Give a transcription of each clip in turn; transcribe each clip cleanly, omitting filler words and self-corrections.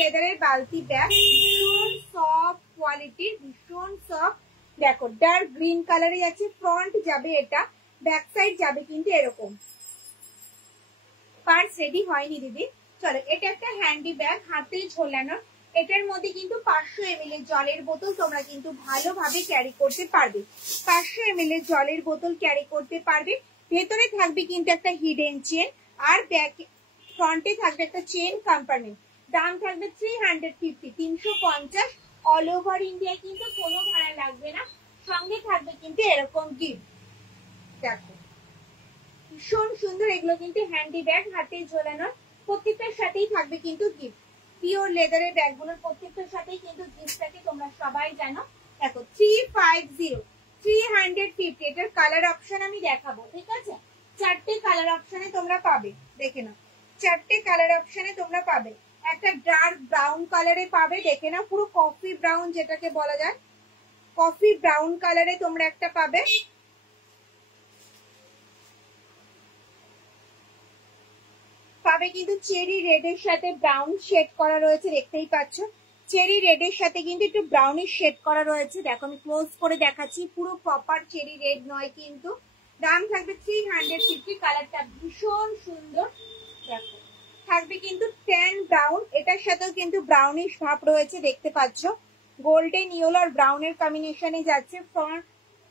লেদারের বালতি ব্যাগ, ভীষণ সফট কোয়ালিটির, ভীষণ সফট। দেখো ডার্ক গ্রিন কালারে যাচ্ছে, ফ্রন্ট যাবে এটা, ব্যাক সাইড যাবে কিন্তু এরকম। পার্স রেডি হয়নি দিদি। চলো, এটা একটা হ্যান্ডি ব্যাগ, হাতে ঝোলানো। এটার মধ্যে কিন্তু 500 ml এর জলের বোতল তোমরা কিন্তু ভালোভাবে ক্যারি করতে পারবে। 500 ml এর জলের বোতল ক্যারি করতে পারবে। ভেতরে থাকবে কিন্তু একটা হিডেন চেন, আর ব্যাক ফ্রন্টে থাকবে একটা চেন কম্পার্টমেন্ট। দাম থাকবে 350, 350। অল ওভার ইন্ডিয়া কিন্তু কোনো ভাড়া লাগবে না। সঙ্গে থাকবে কিন্তু এরকম গিফট। দেখো ভীষণ সুন্দর, এগুলো কিন্তু হ্যান্ডি ব্যাগ, হাতে ঝোলানো। প্রত্যেকটার সাথেই থাকবে কিন্তু গিফট। পিওর লেদারের ব্যাগগুলোর প্রত্যেকটার সাথেই কিন্তু গিফট থাকে, তোমরা সবাই জানো। দেখো 350, 350। এটার কালার অপশন আমি দেখাবো, ঠিক আছে? 4টে কালার অপশনে তোমরা পাবে, দেখে নাও। 4টে কালার অপশনে তোমরা পাবে। একটা ডার্ক ব্রাউন কালারে পাবে, দেখে নাও, পুরো কফি ব্রাউন যেটাকে বলা যায়, কফি ব্রাউন কালারে তোমরা একটা পাবে। পাবে কিন্তু চেরি রেড এর সাথে ব্রাউন শেড করা রয়েছে, দেখতেই পাচ্ছ। চেরি রেড এর সাথে কিন্তু একটু ব্রাউনিশ শেড করা রয়েছে। দেখো আমি ক্লোজ করে দেখাচ্ছি, পুরো প্রপার চেরি রেড নয় কিন্তু। দাম থাকবে 350। কালারটা ভীষণ সুন্দর। দেখো থাকবে কিন্তু ট্যান ব্রাউন, এটার সাথেও কিন্তু ব্রাউনিশ ভাব রয়েছে, দেখতে পাচ্ছ। গোল্ডেন ইয়েলো আর ব্রাউনের কম্বিনেশনে যাচ্ছে।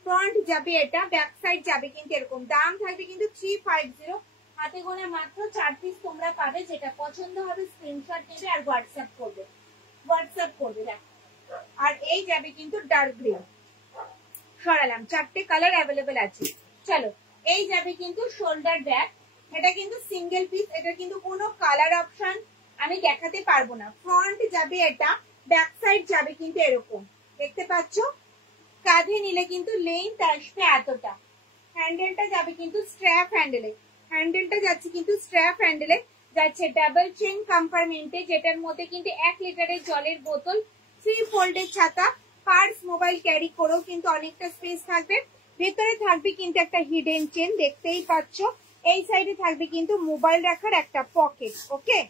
ফ্রন্ট যাবে এটা, ব্যাক সাইড যাবে কিন্তু এরকম। দাম থাকবে কিন্তু 350। হাতে গোনা মাত্র 4 পিস তোমরা পাবে। যেটা পছন্দ হবে স্ক্রিনশট নেবে আর হোয়াটসঅ্যাপ করবে। দেখো, আর এই যাবে কিন্তু ডার্ক গ্রিন। সরালাম, 4টে কালার অ্যাভেলেবেল আছে। চলো, এই যাবে কিন্তু শোল্ডার ব্যাগ। এটা কিন্তু সিঙ্গেল পিস, এটা কিন্তু কোনো কালার অপশন আমি দেখাতে পারবো না। ফ্রন্ট যাবে এটা, ব্যাক সাইড যাবে কিন্তু এরকম, দেখতে পাচ্ছ। কাঁধে নিলে কিন্তু লেন্থ আসবে এতটা। হ্যান্ডেলটা যাবে কিন্তু স্ট্র্যাপ হ্যান্ডেলে, হ্যান্ডেলটা যাচ্ছে কিন্তু স্ট্র্যাপ হ্যান্ডেলে যাচ্ছে। ডাবল চেন কম্পার্টমেন্টে, যেটার মধ্যে কিন্তু 1 লিটারের জলের বোতল, 3 ফোল্ডের ছাতা, পার্স, মোবাইল ক্যারি করেও কিন্তু অনেকটা স্পেস থাকবে। ভেতরে থাকবে কিন্তু একটা হিডেন চেন, দেখতেই পাচ্ছ। এই সাইডে থাকবে কিন্তু মোবাইল রাখার একটা পকেট। ওকে,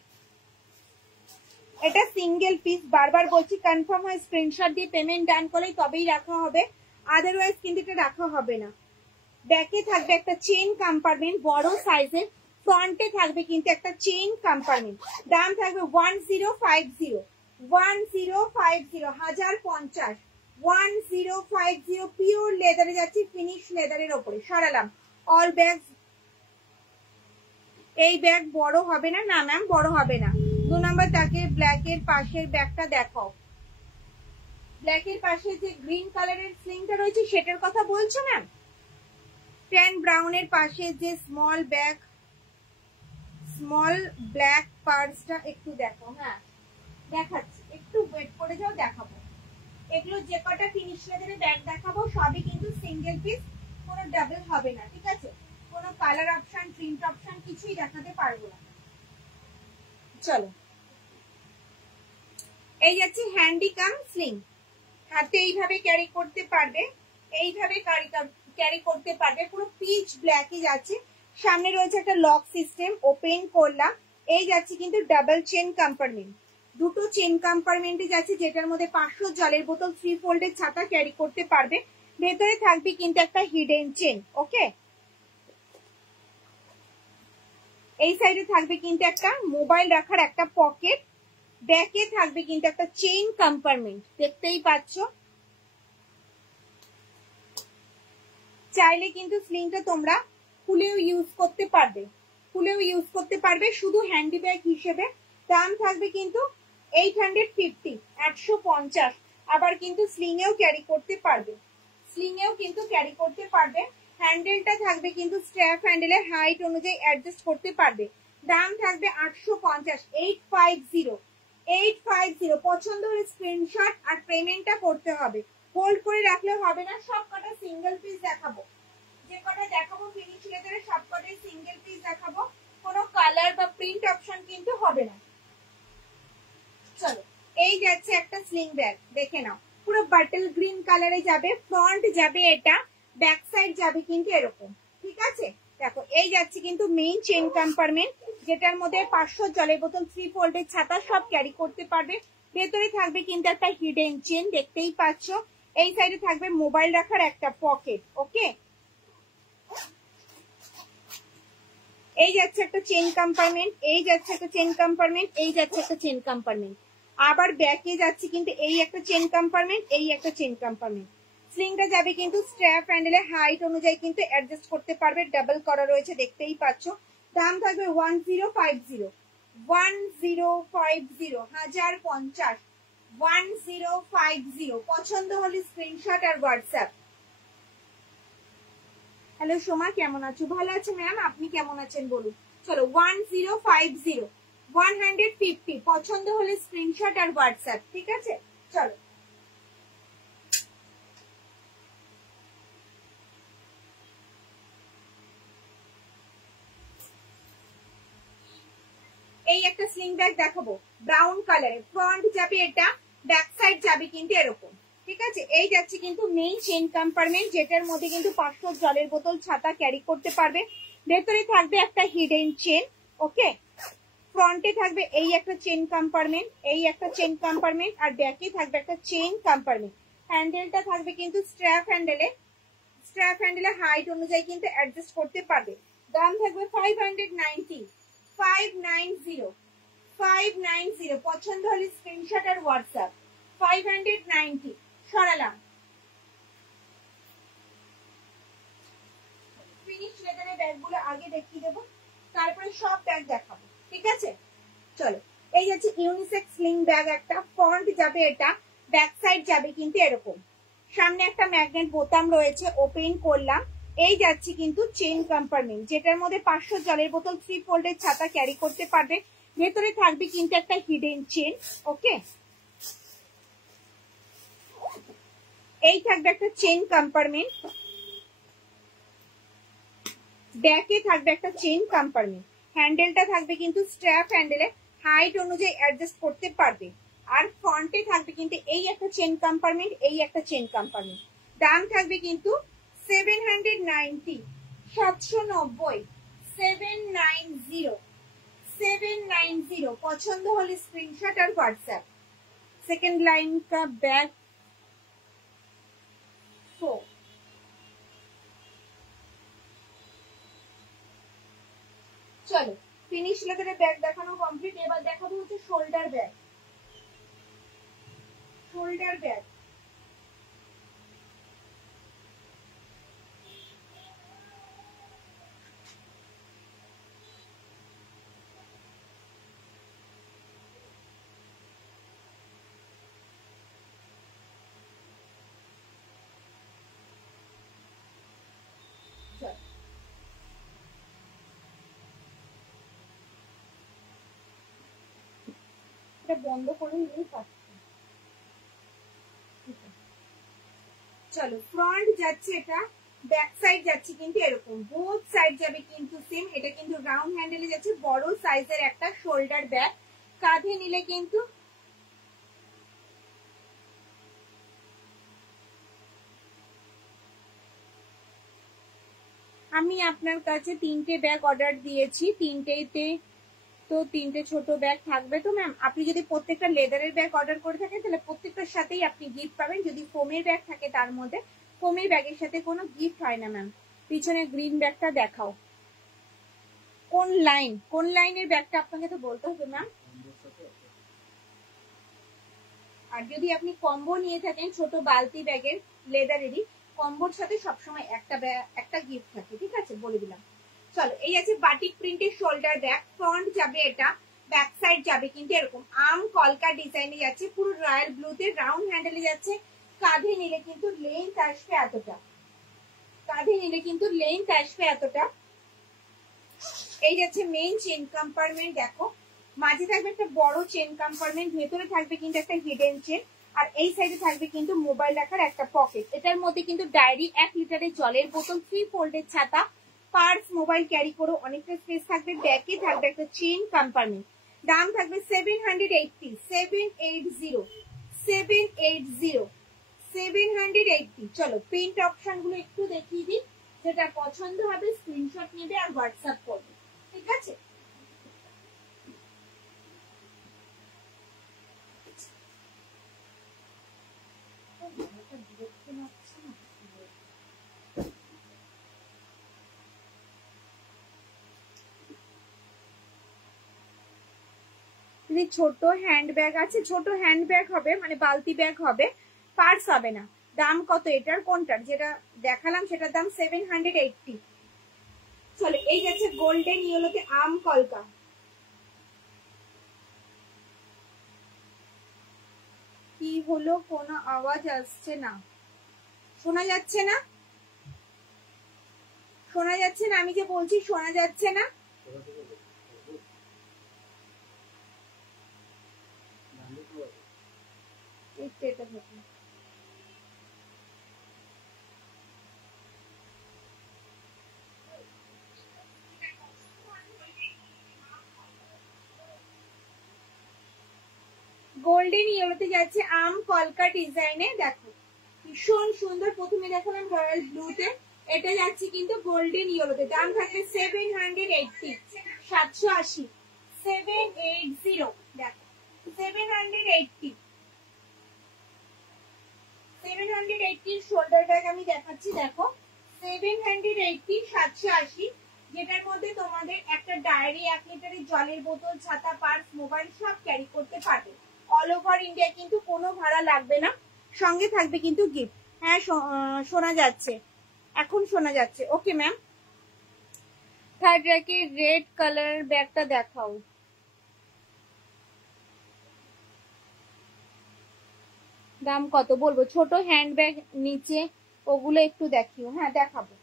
এটা সিঙ্গেল পিস, বারবার বলছি, কনফার্ম হয় স্ক্রিনশট দিয়ে পেমেন্ট ডান করলে তবেই রাখা হবে, আদারওয়াইজ কিন্তু এটা রাখা হবে না। ব্যাকে থাকবে একটা চেন কম্পার্টমেন্ট বড় সাইজের, ফ্রন্টে থাকবে কিন্তু একটা চেন কম্পার্টমেন্ট। দাম থাকবে 1050, 1050, 1050, 1050। পিওর লেদারে যাচ্ছে, ফিনিশ লেদারের ওপরে। সরালাম। অল ব্যাগ, এই ব্যাগ বড় হবে না, না ম্যাম বড় হবে না। 2 নম্বর তাকে ব্ল্যাকের পাশের ব্যাগটা দেখাও। ব্ল্যাকের পাশে যে গ্রিন কালারের স্লিংটা রয়েছে সেটার কথা বলছো ম্যাম? ট্যান ব্রাউনের পাশে যে স্মল ব্যাগ, স্মল ব্ল্যাক পার্সটা একটু দেখো। হ্যাঁ দেখাচ্ছি, একটু ওয়েট করে যাও, দেখাবো। এগুলো যে কটা ফিনিশ লেদারের ব্যাগ দেখাবো সবই কিন্তু সিঙ্গেল পিস, কোনো ডাবল হবে না, ঠিক আছে? কোনো কালার অপশন, প্রিন্ট অপশন কিছুই দেখাতে পারবো না। চলো, এই যাচ্ছে হ্যান্ডি কাম স্লিং। হাতে এইভাবে ক্যারি করতে পারবে, এইভাবে ক্যারি করতে পারবে। পুরো পিচ ব্ল্যাকই যাচ্ছে। সামনে রয়েছে একটা লক সিস্টেম, ওপেন করলাম। এই যাচ্ছে কিন্তু ডাবল চেন কম্পার্টমেন্ট, 2টো চেন কম্পার্টমেন্টে যাচ্ছে, যেটার মধ্যে 500 জলের বোতল, 3 ফোল্ডের ছাতা ক্যারি করতে পারবে। ভেতরে থাকবে কিন্তু একটা হিডেন চেন। ওকে, এই সাইডে থাকবে কিন্তু একটা মোবাইল রাখার একটা পকেট। ব্যাকে থাকবে কিন্তু একটা চেইন কম্পার্টমেন্ট, দেখতেই পাচ্ছ। চাইলে কিন্তু স্লিংটা তোমরা খুলেও ইউজ করতে পারবে, শুধু হ্যান্ডি ব্যাগ হিসেবে। দাম থাকবে কিন্তু 850, 850। আবার কিন্তু স্লিংয়েও ক্যারি করতে পারবে, হ্যান্ডেলটা থাকবে কিন্তু স্ট্র্যাপ হ্যান্ডেলের, হাইট অনুযায়ী অ্যাডজাস্ট করতে পারবে। দাম থাকবে 850, 850, 850। পছন্দ হলে স্ক্রিনশট আর পেমেন্টটা করতে হবে, হোল্ড করে রাখলে হবে না। সব কটা সিঙ্গেল পিস দেখাবো, যে কটা দেখাবো ফিনিশ লেদারের সব কটাই সিঙ্গেল পিস দেখাবো, কোনো কালার বা প্রিন্ট অপশন কিন্তু হবে না। চলো, এই যাচ্ছে একটা স্লিং ব্যাগ, দেখে নাও। পুরো বাটল গ্রিন কালারে যাবে, ফ্রন্ট যাবে এটা, ব্যাক সাইড যাবে কিন্তু এরকম, ঠিক আছে? দেখো, এই যাচ্ছে কিন্তু মেইন চেন কম্পার্টমেন্ট, যেটার মধ্যে 500 জলের বোতল, 3 ফোল্ডের ছাতা সব ক্যারি করতে পারবে। ভেতরে থাকবে কিন্তু একটা হিডেন চেন, দেখতেই পাচ্ছ। এই সাইডে থাকবে মোবাইল রাখার একটা পকেট। ওকে, এই যাচ্ছে একটা চেন কম্পার্টমেন্ট, এই যাচ্ছে একটা চেন কম্পার্টমেন্ট, এই যাচ্ছে একটা চেন কম্পার্টমেন্ট। আবার ব্যাকে যাচ্ছে কিন্তু এই একটা চেন কম্পার্টমেন্ট, এই একটা চেন কম্পার্টমেন্ট। স্লিংটা যাবে কিন্তু স্ট্র্যাপ হ্যান্ডেলে হাইট অনুযায়ী কিন্তু অ্যাডজাস্ট করতে পারবে, ডাবল করা রয়েছে, দেখতেই পাচ্ছ। দাম থাকবে 1050, 1050, 1050, 1050। পছন্দ হলে স্ক্রিনশট আর হোয়াটসঅ্যাপ। হ্যালো সোমা, কেমন আছো? ভালো আছে ম্যাম, আপনি কেমন আছেন বলুন। চলো 1050, 150। পছন্দ হলে স্ক্রিনশট আর হোয়াটসঅ্যাপ, ঠিক আছে? চলো এই একটা স্লিং ব্যাগ দেখাবো, ব্রাউন কালারের। ফ্রন্ট যাবে এটা, ব্যাক সাইড যাবে কিন্তু এরকম, ঠিক আছে? এই যাচ্ছে কিন্তু মেইন চেন কম্পার্টমেন্ট, যেটার মধ্যে কিন্তু 500 জলের বোতল ছাতা ক্যারি করতে পারবে। ভেতরে থাকবে একটা হিডেন চেন। ওকে, ফ্রন্টে থাকবে এই একটা চেন কম্পার্টমেন্ট, এই একটা চেন কম্পার্টমেন্ট, আর ব্যাকে থাকবে একটা চেন কম্পার্টমেন্ট। হ্যান্ডেলটা থাকবে কিন্তু স্ট্র্যাপ হ্যান্ডেলে, স্ট্র্যাপ হ্যান্ডেলে হাইট অনুযায়ী কিন্তু অ্যাডজাস্ট করতে পারবে। দাম থাকবে 590, 590, 590। পছন্দ হলে স্ক্রিনশট আর হোয়াটসঅ্যাপ। 590 সরালাম। ফিনিশ লেদারের ব্যাগগুলো আগে দেখিয়ে দেবো, তারপরে সব ব্যাগ দেখাবো, ঠিক আছে? চলো, এই যাচ্ছে ইউনিসেক্স স্লিং ব্যাগ একটা। ফ্রন্ট যাবে এটা, ব্যাক সাইড যাবে কিন্তু এরকম। সামনে একটা ম্যাগনেট বোতাম রয়েছে, ওপেন করলাম। এই যাচ্ছে কিন্তু চেন কম্পার্টমেন্ট, যেটার মধ্যে 500 জলের বোতল, 3 ফোল্ডের ছাতা ক্যারি করতে পারবে। ভেতরে থাকবে কিন্তু একটা হিডেন চেন। ওকে, এই থাকবে একটা চেন কম্পার্টমেন্ট, ব্যাকে থাকবে একটা চেন কম্পার্টমেন্ট। হ্যান্ডেলটা থাকবে কিন্তু স্ট্র্যাপ হ্যান্ডেলে, হাইট অনুযায়ী অ্যাডজাস্ট করতে পারবে। আর ফ্রন্টে থাকবে কিন্তু এই একটা চেন কম্পার্টমেন্ট, এই একটা চেন কম্পার্টমেন্ট। দাম থাকবে কিন্তু 790, 790, 790, 790। পছন্দ হলে স্ক্রিনশট আর হোয়াটসঅ্যাপ। सेकंड लाइन का बैक 4। চলো ফিনিশ লেদারের ব্যাগ দেখানো কমপ্লিট। এবার দেখাবো হচ্ছে শোল্ডার ব্যাগ। শোল্ডার ব্যাগ বন্ধ করে নিয়ে পাচ্ছি। চলো ফ্রন্ট যাচ্ছে এটা, ব্যাক সাইড যাচ্ছে কিন্তু এরকম, বোথ সাইড যাবে কিন্তু সেম। এটা কিন্তু রাউন্ড হ্যান্ডেলে যাচ্ছে, বড় সাইজের একটা শোল্ডার ব্যাগ। কাঁধে নিলে কিন্তু আমি আপনার কাছে 3টে ব্যাগ অর্ডার দিয়েছি, 3টেতে তো 3টে ছোট ব্যাগ থাকবে। তো ম্যাম আপনি যদি প্রত্যেকটা লেদারের ব্যাগ অর্ডার করে থাকেন তাহলে প্রত্যেকটার সাথেই আপনি গিফট পাবেন। যদি ফোমের ব্যাগ থাকে তার মধ্যে, ফোমের ব্যাগের সাথে কোনো গিফট হয় না ম্যাম। পিছনে গ্রিন ব্যাগটা দেখাও, কোন লাইন, কোন লাইনের ব্যাগটা আপনাকে তো বলতে হবে ম্যাম। আর যদি আপনি কম্বো নিয়ে থাকেন ছোট বালতি ব্যাগের লেদারেরই, কম্বোর সাথে সবসময় একটা গিফট থাকে, ঠিক আছে? বলে দিলাম। চলো এই আছে বাটিক প্রিন্টের শোল্ডার ব্যাগ। ফ্রন্ট যাবে এটা, ব্যাক সাইড যাবে কিন্তু এরকম আম কলকা ডিজাইনে যাচ্ছে, পুরো রয়্যাল ব্লুতে রাউন্ড হ্যান্ডেলে যাচ্ছে। কাঁধে নিলে কিন্তু লেন্থ আসবে এতটা, কাঁধে নিলে কিন্তু লেন্থ আসবে এতটা। এই যাচ্ছে মেইন চেন কম্পার্টমেন্ট, দেখো মাঝে থাকবে একটা বড় চেন কম্পার্টমেন্ট, ভেতরে থাকবে কিন্তু একটা হিডেন চেন, আর এই সাইডে থাকবে কিন্তু মোবাইল রাখার একটা পকেট। এটার মধ্যে কিন্তু ডায়েরি, 1 লিটারের জলের বোতল, 3 ফোল্ডের ছাতা, পার্স, মোবাইল ক্যারি করো, অনেকটা স্পেস থাকবে। ব্যাকে থাকবে একটা চেন কম্পার্টমেন্ট। দাম থাকবে 780, 780, 780, 780। চলো প্রিন্ট অপশন গুলো একটু দেখিয়ে দিই, যেটা পছন্দ হবে স্ক্রিনশট নেবে আর হোয়াটসঅ্যাপ করবে, ঠিক আছে? ছোট হ্যান্ড ব্যাগ আছে, ছোট হ্যান্ড ব্যাগ হবে মানে বালতি ব্যাগ হবে, পার্স হবে না। দাম কত এটার? কোনটার? যেটা দেখালাম সেটার দাম 780। চলো এই যাচ্ছে গোল্ডেন ইয়েলোতে আম কলকা। কি হলো, কোনো আওয়াজ আসছে না, শোনা যাচ্ছে না? শোনা যাচ্ছে না? আমি যে বলছি শোনা যাচ্ছে না? এটা গোল্ডেন ইয়েলোতে যাচ্ছে আম কলকা ডিজাইনে। দেখো ভীষণ সুন্দর। প্রথমে দেখালাম রয়্যাল ব্লুতে, এটা যাচ্ছে কিন্তু গোল্ডেন ইয়েলোতে। দাম থাকবে 780, 780, 780। দেখো 780, 780 শোল্ডার ব্যাগ আমি দেখাচ্ছি। দেখো 780, 780, যেটার মধ্যে তোমাদের একটা ডায়েরি, 1 লিটারের জলের বোতল, ছাতা, পার্স, মোবাইল সব ক্যারি করতে পারবে। অল ওভার ইন্ডিয়া কিন্তু কোনো ভাড়া লাগবে না, সঙ্গে থাকবে কিন্তু গিফট। হ্যাঁ শোনা যাচ্ছে, এখন শোনা যাচ্ছে। Okay ma'am. থার্ড র্যাকে রেড কালার ব্যাগটা দেখাও। দাম কত বলবো? ছোট হ্যান্ড ব্যাগ নিচে ওগুলো একটু দেখিও। হ্যাঁ দেখাবো,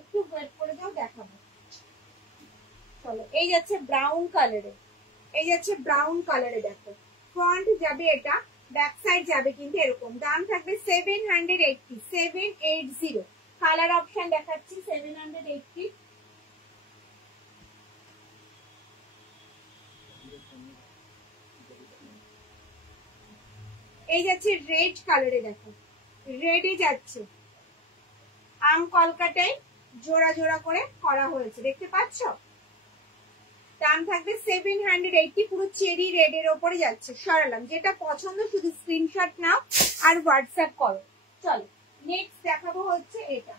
একটু ওয়েট করে দাও, দেখাবো। চলো এই যাচ্ছে ব্রাউন কালারে, এই যাচ্ছে ব্রাউন কালারে। দেখো ফ্রন্ট যাবে এটা, ব্যাক সাইড যাবে কিন্তু এরকম। দাম থাকবে 780, 780। কালার অপশন দেখাচ্ছি 780। এই যাচ্ছে রেড কালারে। দেখো রেডে যাচ্ছে, আম কলকাটায় জোড়া জোড়া করে করা হয়েছে, দেখতে পাচ্ছ? দাম থাকবে 780, পুরো চেরি রেড এর ওপরে যাচ্ছে। সরালাম, যেটা পছন্দ শুধু স্ক্রিনশট নাও আর হোয়াটসঅ্যাপ করো। চলো নেক্সট দেখাবো হচ্ছে এটা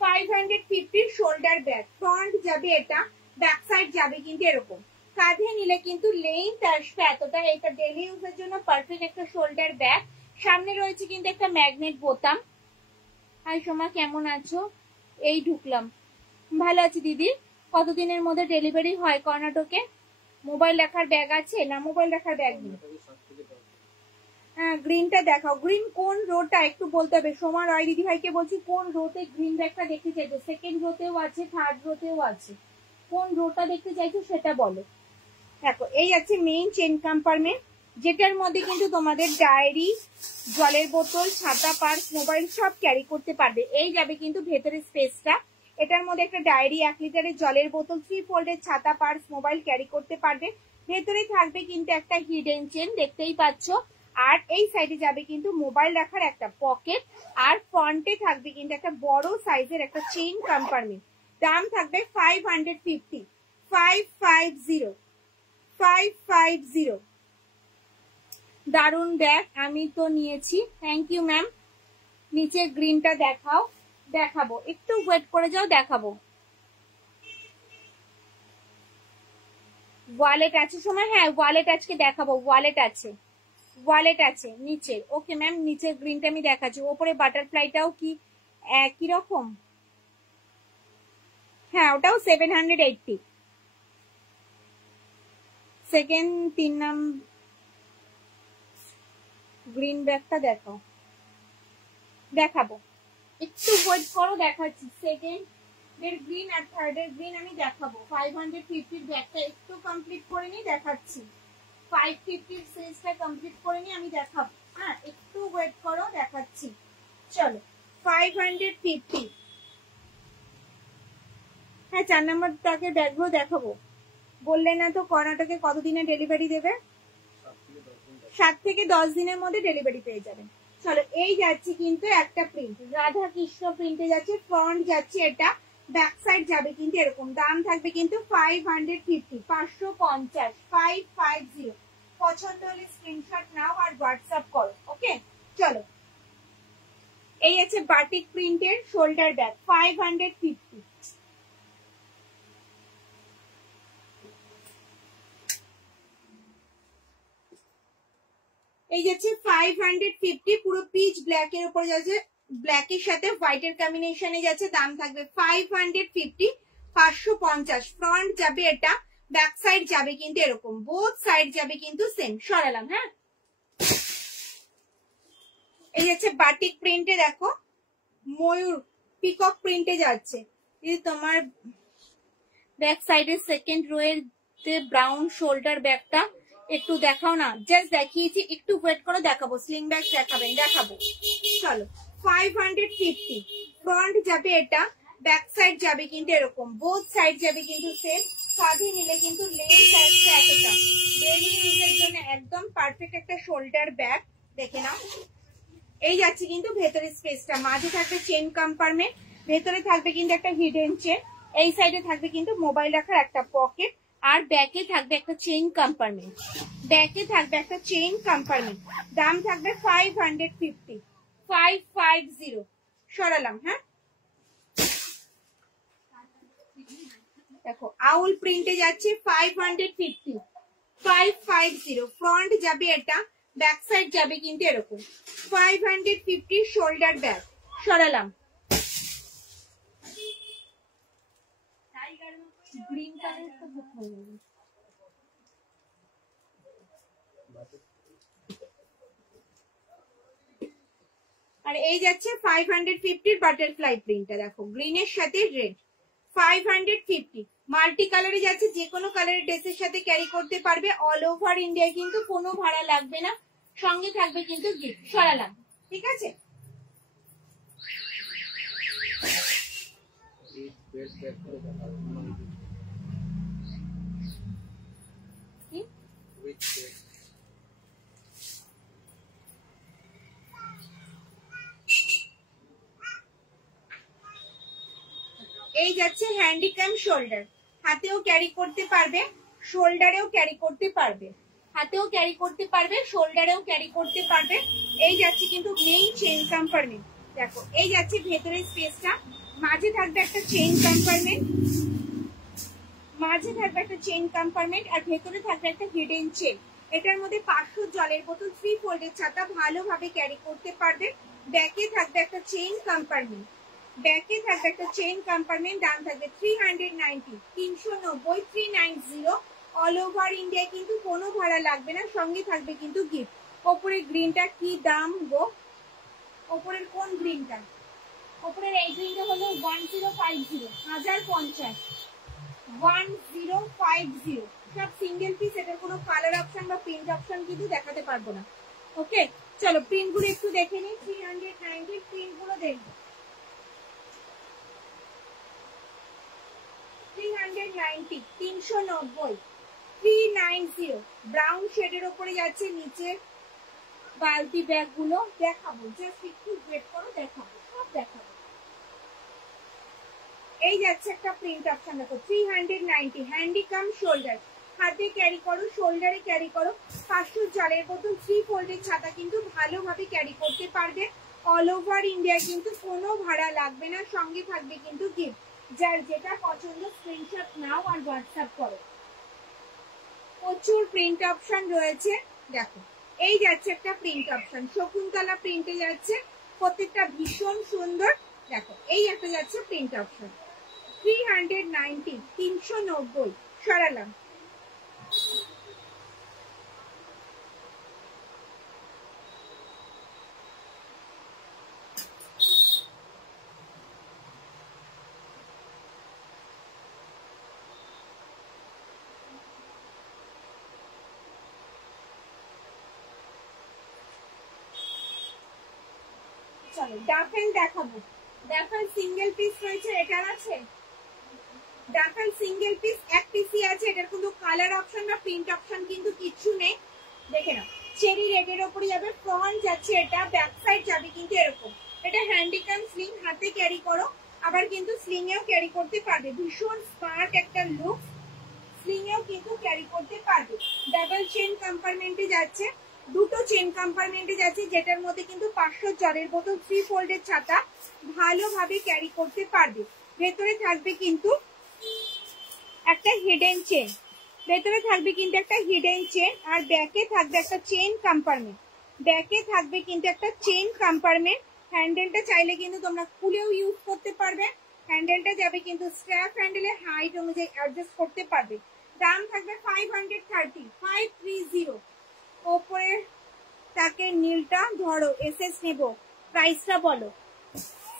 550 শোল্ডার ব্যাগ। ফ্রন্ট যাবে এটা, ব্যাক সাইড যাবে কিন্তু এরকম। কাঁধে নিলে কিন্তু লেন্থ আসবে এতটা। এটা ডেলি ইউজের জন্য পারফেক্ট একটা শোল্ডার ব্যাগ। সামনে রয়েছে কিন্তু একটা ম্যাগনেট বোতাম। হাই সোমা, কেমন আছো? এই ঢুকলাম, ভালো আছি দিদি। কতদিনের মধ্যে ডেলিভারি হয় কর্ণাটকে? মোবাইল রাখার ব্যাগ আছে না? মোবাইল রাখার ব্যাগ নেই। হ্যাঁ গ্রিনটা দেখাও। গ্রিন কোন রোটা একটু বলতে হবে। সোমা রয় দিদি ভাইকে বলছি কোন রোতে গ্রিন ব্যাগটা দেখতে চাইছো। সেকেন্ড রোতেও আছে, থার্ড রোতেও আছে, কোন রোটা দেখতে চাইছো সেটা বলো। দেখো এই আছে মেইন চেন কম্পার্টমেন্ট, যেটার মধ্যে কিন্তু তোমাদের ডায়েরি, জলের বোতল, ছাতা, পার্স, মোবাইল সব ক্যারি করতে পারবে। এই যাবে কিন্তু ভেতরের স্পেসটা। এটার মধ্যে একটা ডায়েরি, 1 লিটারের জলের বোতল, 3 ফোল্ডের ছাতা, পার্স, মোবাইল ক্যারি করতে পারবে। ভেতরে থাকবে কিন্তু একটা হিডেন চেন, দেখতেই পাচ্ছ। আর এই সাইডে যাবে কিন্তু মোবাইল রাখার একটা পকেট, আর ফ্রন্টে থাকবে কিন্তু একটা বড় সাইজের একটা চেইন কম্পার্টমেন্ট। দাম থাকবে 550, 550, 550। দারুন ব্যাগ, আমি তো নিয়েছি। Thank you ma'am. নিচে গ্রিনটা দেখাও, দেখাবো, একটু ওয়েট করে যাও, দেখাবো। ওয়ালেট আছে সময়? হ্যাঁ ওয়ালেট আজকে দেখাবো, ওয়ালেট আছে, ওয়ালেট আছে নিচে। ওকে ম্যাম, নিচে গ্রিনটা আমি দেখাচ্ছি। ওপরে বাটারফ্লাইটাও কি একই রকম? হ্যাঁ ওটাও 780। সেকেন্ড 3 নাম্বার গ্রিন ব্যাগটা দেখাও, দেখাবো, একটু ওয়েট করো, দেখাচ্ছি। সেকেন্ড এর গ্রিন আর থার্ড এর গ্রিন আমি দেখাবো। 550 ব্যাগটা একটু কমপ্লিট করে নি, দেখাচ্ছি। 550 সিরিজটা কমপ্লিট করে নি, আমি দেখাবো। হ্যাঁ একটু ওয়েট করো, দেখাচ্ছি। চলো 550। হ্যাঁ 4 নাম্বার ট্রাকের ব্যাগগুলো দেখাবো। বললে না তো কর্ণাটকে কতদিনে ডেলিভারি দেবে? 7 থেকে 10 দিনের মধ্যে ডেলিভারি পেয়ে যাবেন। চলো এই যাচ্ছে কিন্তু একটা প্রিন্ট, রাধা কৃষ্ণ প্রিন্টে যাচ্ছে। ফ্রন্ট যাচ্ছে এটা, ব্যাক সাইড যাবে কিন্তু এরকম। দাম থাকবে কিন্তু 550, 550, 550। পছন্দ হলে স্ক্রিনশট নাও আর হোয়াটসঅ্যাপ করো। ওকে চলো, এই আছে বাটিক প্রিন্টের শোল্ডার ব্যাগ 550। এই যাচ্ছে 550, পুরো পিচ ব্ল্যাক এর উপর যাচ্ছে, ব্ল্যাক এর সাথে হোয়াইট এর কম্বিনেশনে যাচ্ছে, দাম থাকবে 550, 550। ফ্রন্ট যাবে এটা, ব্যাক সাইড যাবে কিন্তু এরকম, বোথ সাইড যাবে কিন্তু সেম। সরালাম, হ্যাঁ। এই যাচ্ছে বাটিক প্রিন্টে, দেখো ময়ূর পিকক প্রিন্টে যাচ্ছে। তোমার ব্যাক সাইডের সেকেন্ড রো এর ব্রাউন শোল্ডার ব্যাগটা একটু দেখাও না, জাস্ট দেখিয়েছি, একটু ওয়েট করে দেখাবো। স্লিং ব্যাগ দেখাবেন, দেখাবো। চলো, 550। ফ্রন্ট যাবে এটা, ব্যাক সাইড যাবে কিন্তু এরকম, বোথ সাইড যাবে কিন্তু সেম। কাঁধে নিলে কিন্তু লেন্থ আসছে এতটা, ডেইলি ইউজের জন্য একদম পারফেক্ট একটা শোল্ডার ব্যাগ। দেখে নাও, এই যাচ্ছে কিন্তু ভেতরের স্পেসটা, মাঝে থাকবে চেন কম্পার্টমেন্ট, ভেতরে থাকবে কিন্তু একটা হিডেন চেন, এই সাইডে থাকবে কিন্তু মোবাইল রাখার একটা পকেট, আর ব্যাকে থাকবে একটা চেইন কম্পার্টমেন্ট, ব্যাকে থাকবে একটা চেইন কম্পার্টমেন্ট। দাম থাকবে 550, 550। সরালাম, হ্যাঁ। দেখো আউল প্রিন্টে যাচ্ছে 550, 550। ফ্রন্ট যাবে এটা, ব্যাক সাইড যাবে কিন্তু এরকম, 550 শোল্ডার ব্যাগ। সরালাম, গ্রিন কালার তো ভালো লাগে। আর এই যাচ্ছে 550 বাটারফ্লাই প্রিন্টটা, দেখো গ্রিনের সাথে রেড, 550। মাল্টি কালারে যাচ্ছে, যে কোনো কালারের ড্রেসের সাথে ক্যারি করতে পারবে, অল ওভার ইন্ডিয়ায় কিন্তু কোনো ভাড়া লাগবে না, সঙ্গে থাকবে কিন্তু গিফট। সরালাম, ঠিক আছে। এই যাচ্ছে হ্যান্ডিক্যাম শোল্ডার, হাতেও ক্যারি করতে পারবে, শোল্ডারেও ক্যারি করতে পারবে, হাতেও ক্যারি করতে পারবে, শোল্ডারেও ক্যারি করতে পারবে। এই যাচ্ছে কিন্তু মেইন চেইন কম্পার্টমেন্ট, দেখো এই যাচ্ছে ভেতরের স্পেসটা, মাঝে থাকবে একটা চেইন কম্পার্টমেন্ট, মাঝে থাকবে একটা চেইন কম্পার্টমেন্ট, আর ভেতরে থাকবে একটা হিডেন চেইন। এটার মধ্যে 500 জলের বোতল, 3 ফোল্ডের ছাতা ভালোভাবে ক্যারি করতে পারবে। ব্যাকে থাকবে একটা চেইন কম্পার্টমেন্ট, ব্যাকে থাকবে একটা চেইন কম্পার্টমেন্ট। দাম থাকবে 390, 390, 390। অল ওভার ইন্ডিয়া কিন্তু কোনো ভাড়া লাগবে না, সঙ্গে থাকবে কিন্তু গিফট। ওপরের গ্রিনটা কি দাম গো? ওপরের কোন গ্রিনটা? ওপরের এই গ্রিনটা হলো 1050, 1050, 1050। সব সিঙ্গেল পিস, এটার কোনো কালার অপশন বা প্রিন্ট অপশন কিন্তু দেখাতে পারবো না। ওকে, চলো প্রিন্ট গুলো একটু দেখে নিই। 390 প্রিন্ট গুলো দেখবো। 390, 390, 390। ব্রাউন শেডের ওপরে যাচ্ছে, নিচে বালতি ব্যাগ গুলো দেখাবো, জাস্ট একটু ওয়েট করো, দেখাবো, সব দেখাবো। এই যাচ্ছে একটা প্রিন্ট অপশন, দেখো 390, হ্যান্ডিকাম শোল্ডার, হাতে ক্যারি করো, শোল্ডারে ক্যারি করো। 500 জলের বোতল, 3 ফোল্ডের ছাতা কিন্তু ভালোভাবে ক্যারি করতে পারবে। অল ওভার ইন্ডিয়া কিন্তু কোনো ভাড়া লাগবে না, সঙ্গে থাকবে কিন্তু গিফট। যার যেটা পছন্দ স্ক্রিনশট নাও আর হোয়াটসঅ্যাপ করো। প্রচুর প্রিন্ট অপশন রয়েছে, দেখো এই যাচ্ছে একটা প্রিন্ট অপশন, শকুন্তলা প্রিন্টে যাচ্ছে, প্রত্যেকটা ভীষণ সুন্দর। দেখো এই একটা যাচ্ছে প্রিন্ট অপশন, 390, 390। সরালাম, চলো ডাফেল দেখাবো। ডাফেল সিঙ্গেল পিস রয়েছে, এটার আছে ডাফেল সিঙ্গেল পিস, এক পিসই আছে, এটার কিন্তু কালার অপশন বা প্রিন্ট অপশন কিন্তু কিছু নেই। দেখে নাও, চেরি রেডের ওপরে যাবে, ফ্রন্ট যাচ্ছে এটা, ব্যাক সাইড যাবে কিন্তু এরকম। এটা হ্যান্ডিক্যাম স্লিং, হাতে ক্যারি করো, আবার কিন্তু স্লিং এও ক্যারি করতে পারবে, ভীষণ স্মার্ট একটা লুক, স্লিং এও কিন্তু ক্যারি করতে পারবে। ডাবল চেন কম্পার্টমেন্টে যাচ্ছে, দুটো চেন কম্পার্টমেন্টে যাচ্ছে, যেটার মধ্যে কিন্তু 500 জলের বোতল 3 ফোল্ডের ছাতা ভালোভাবে ক্যারি করতে পারবে। ভেতরে থাকবে কিন্তু একটা হিডেন চেন, ভেতরে থাকবে কিন্তু একটা হিডেন চেন, আর ব্যাকে থাকবে একটা চেন কম্পার্টমেন্ট, ব্যাকে থাকবে কিন্তু একটা চেন কম্পার্টমেন্ট। হ্যান্ডেলটা চাইলে কিন্তু তোমরা খুলেও ইউজ করতে পারবে, হ্যান্ডেলটা যাবে কিন্তু স্ট্র্যাপ হ্যান্ডেলের হাইট অনুযায়ী অ্যাডজাস্ট করতে পারবে। দাম থাকবে 530 ওপরে তাকে নীলটা ধরো এসএস নেব, প্রাইসটা বলো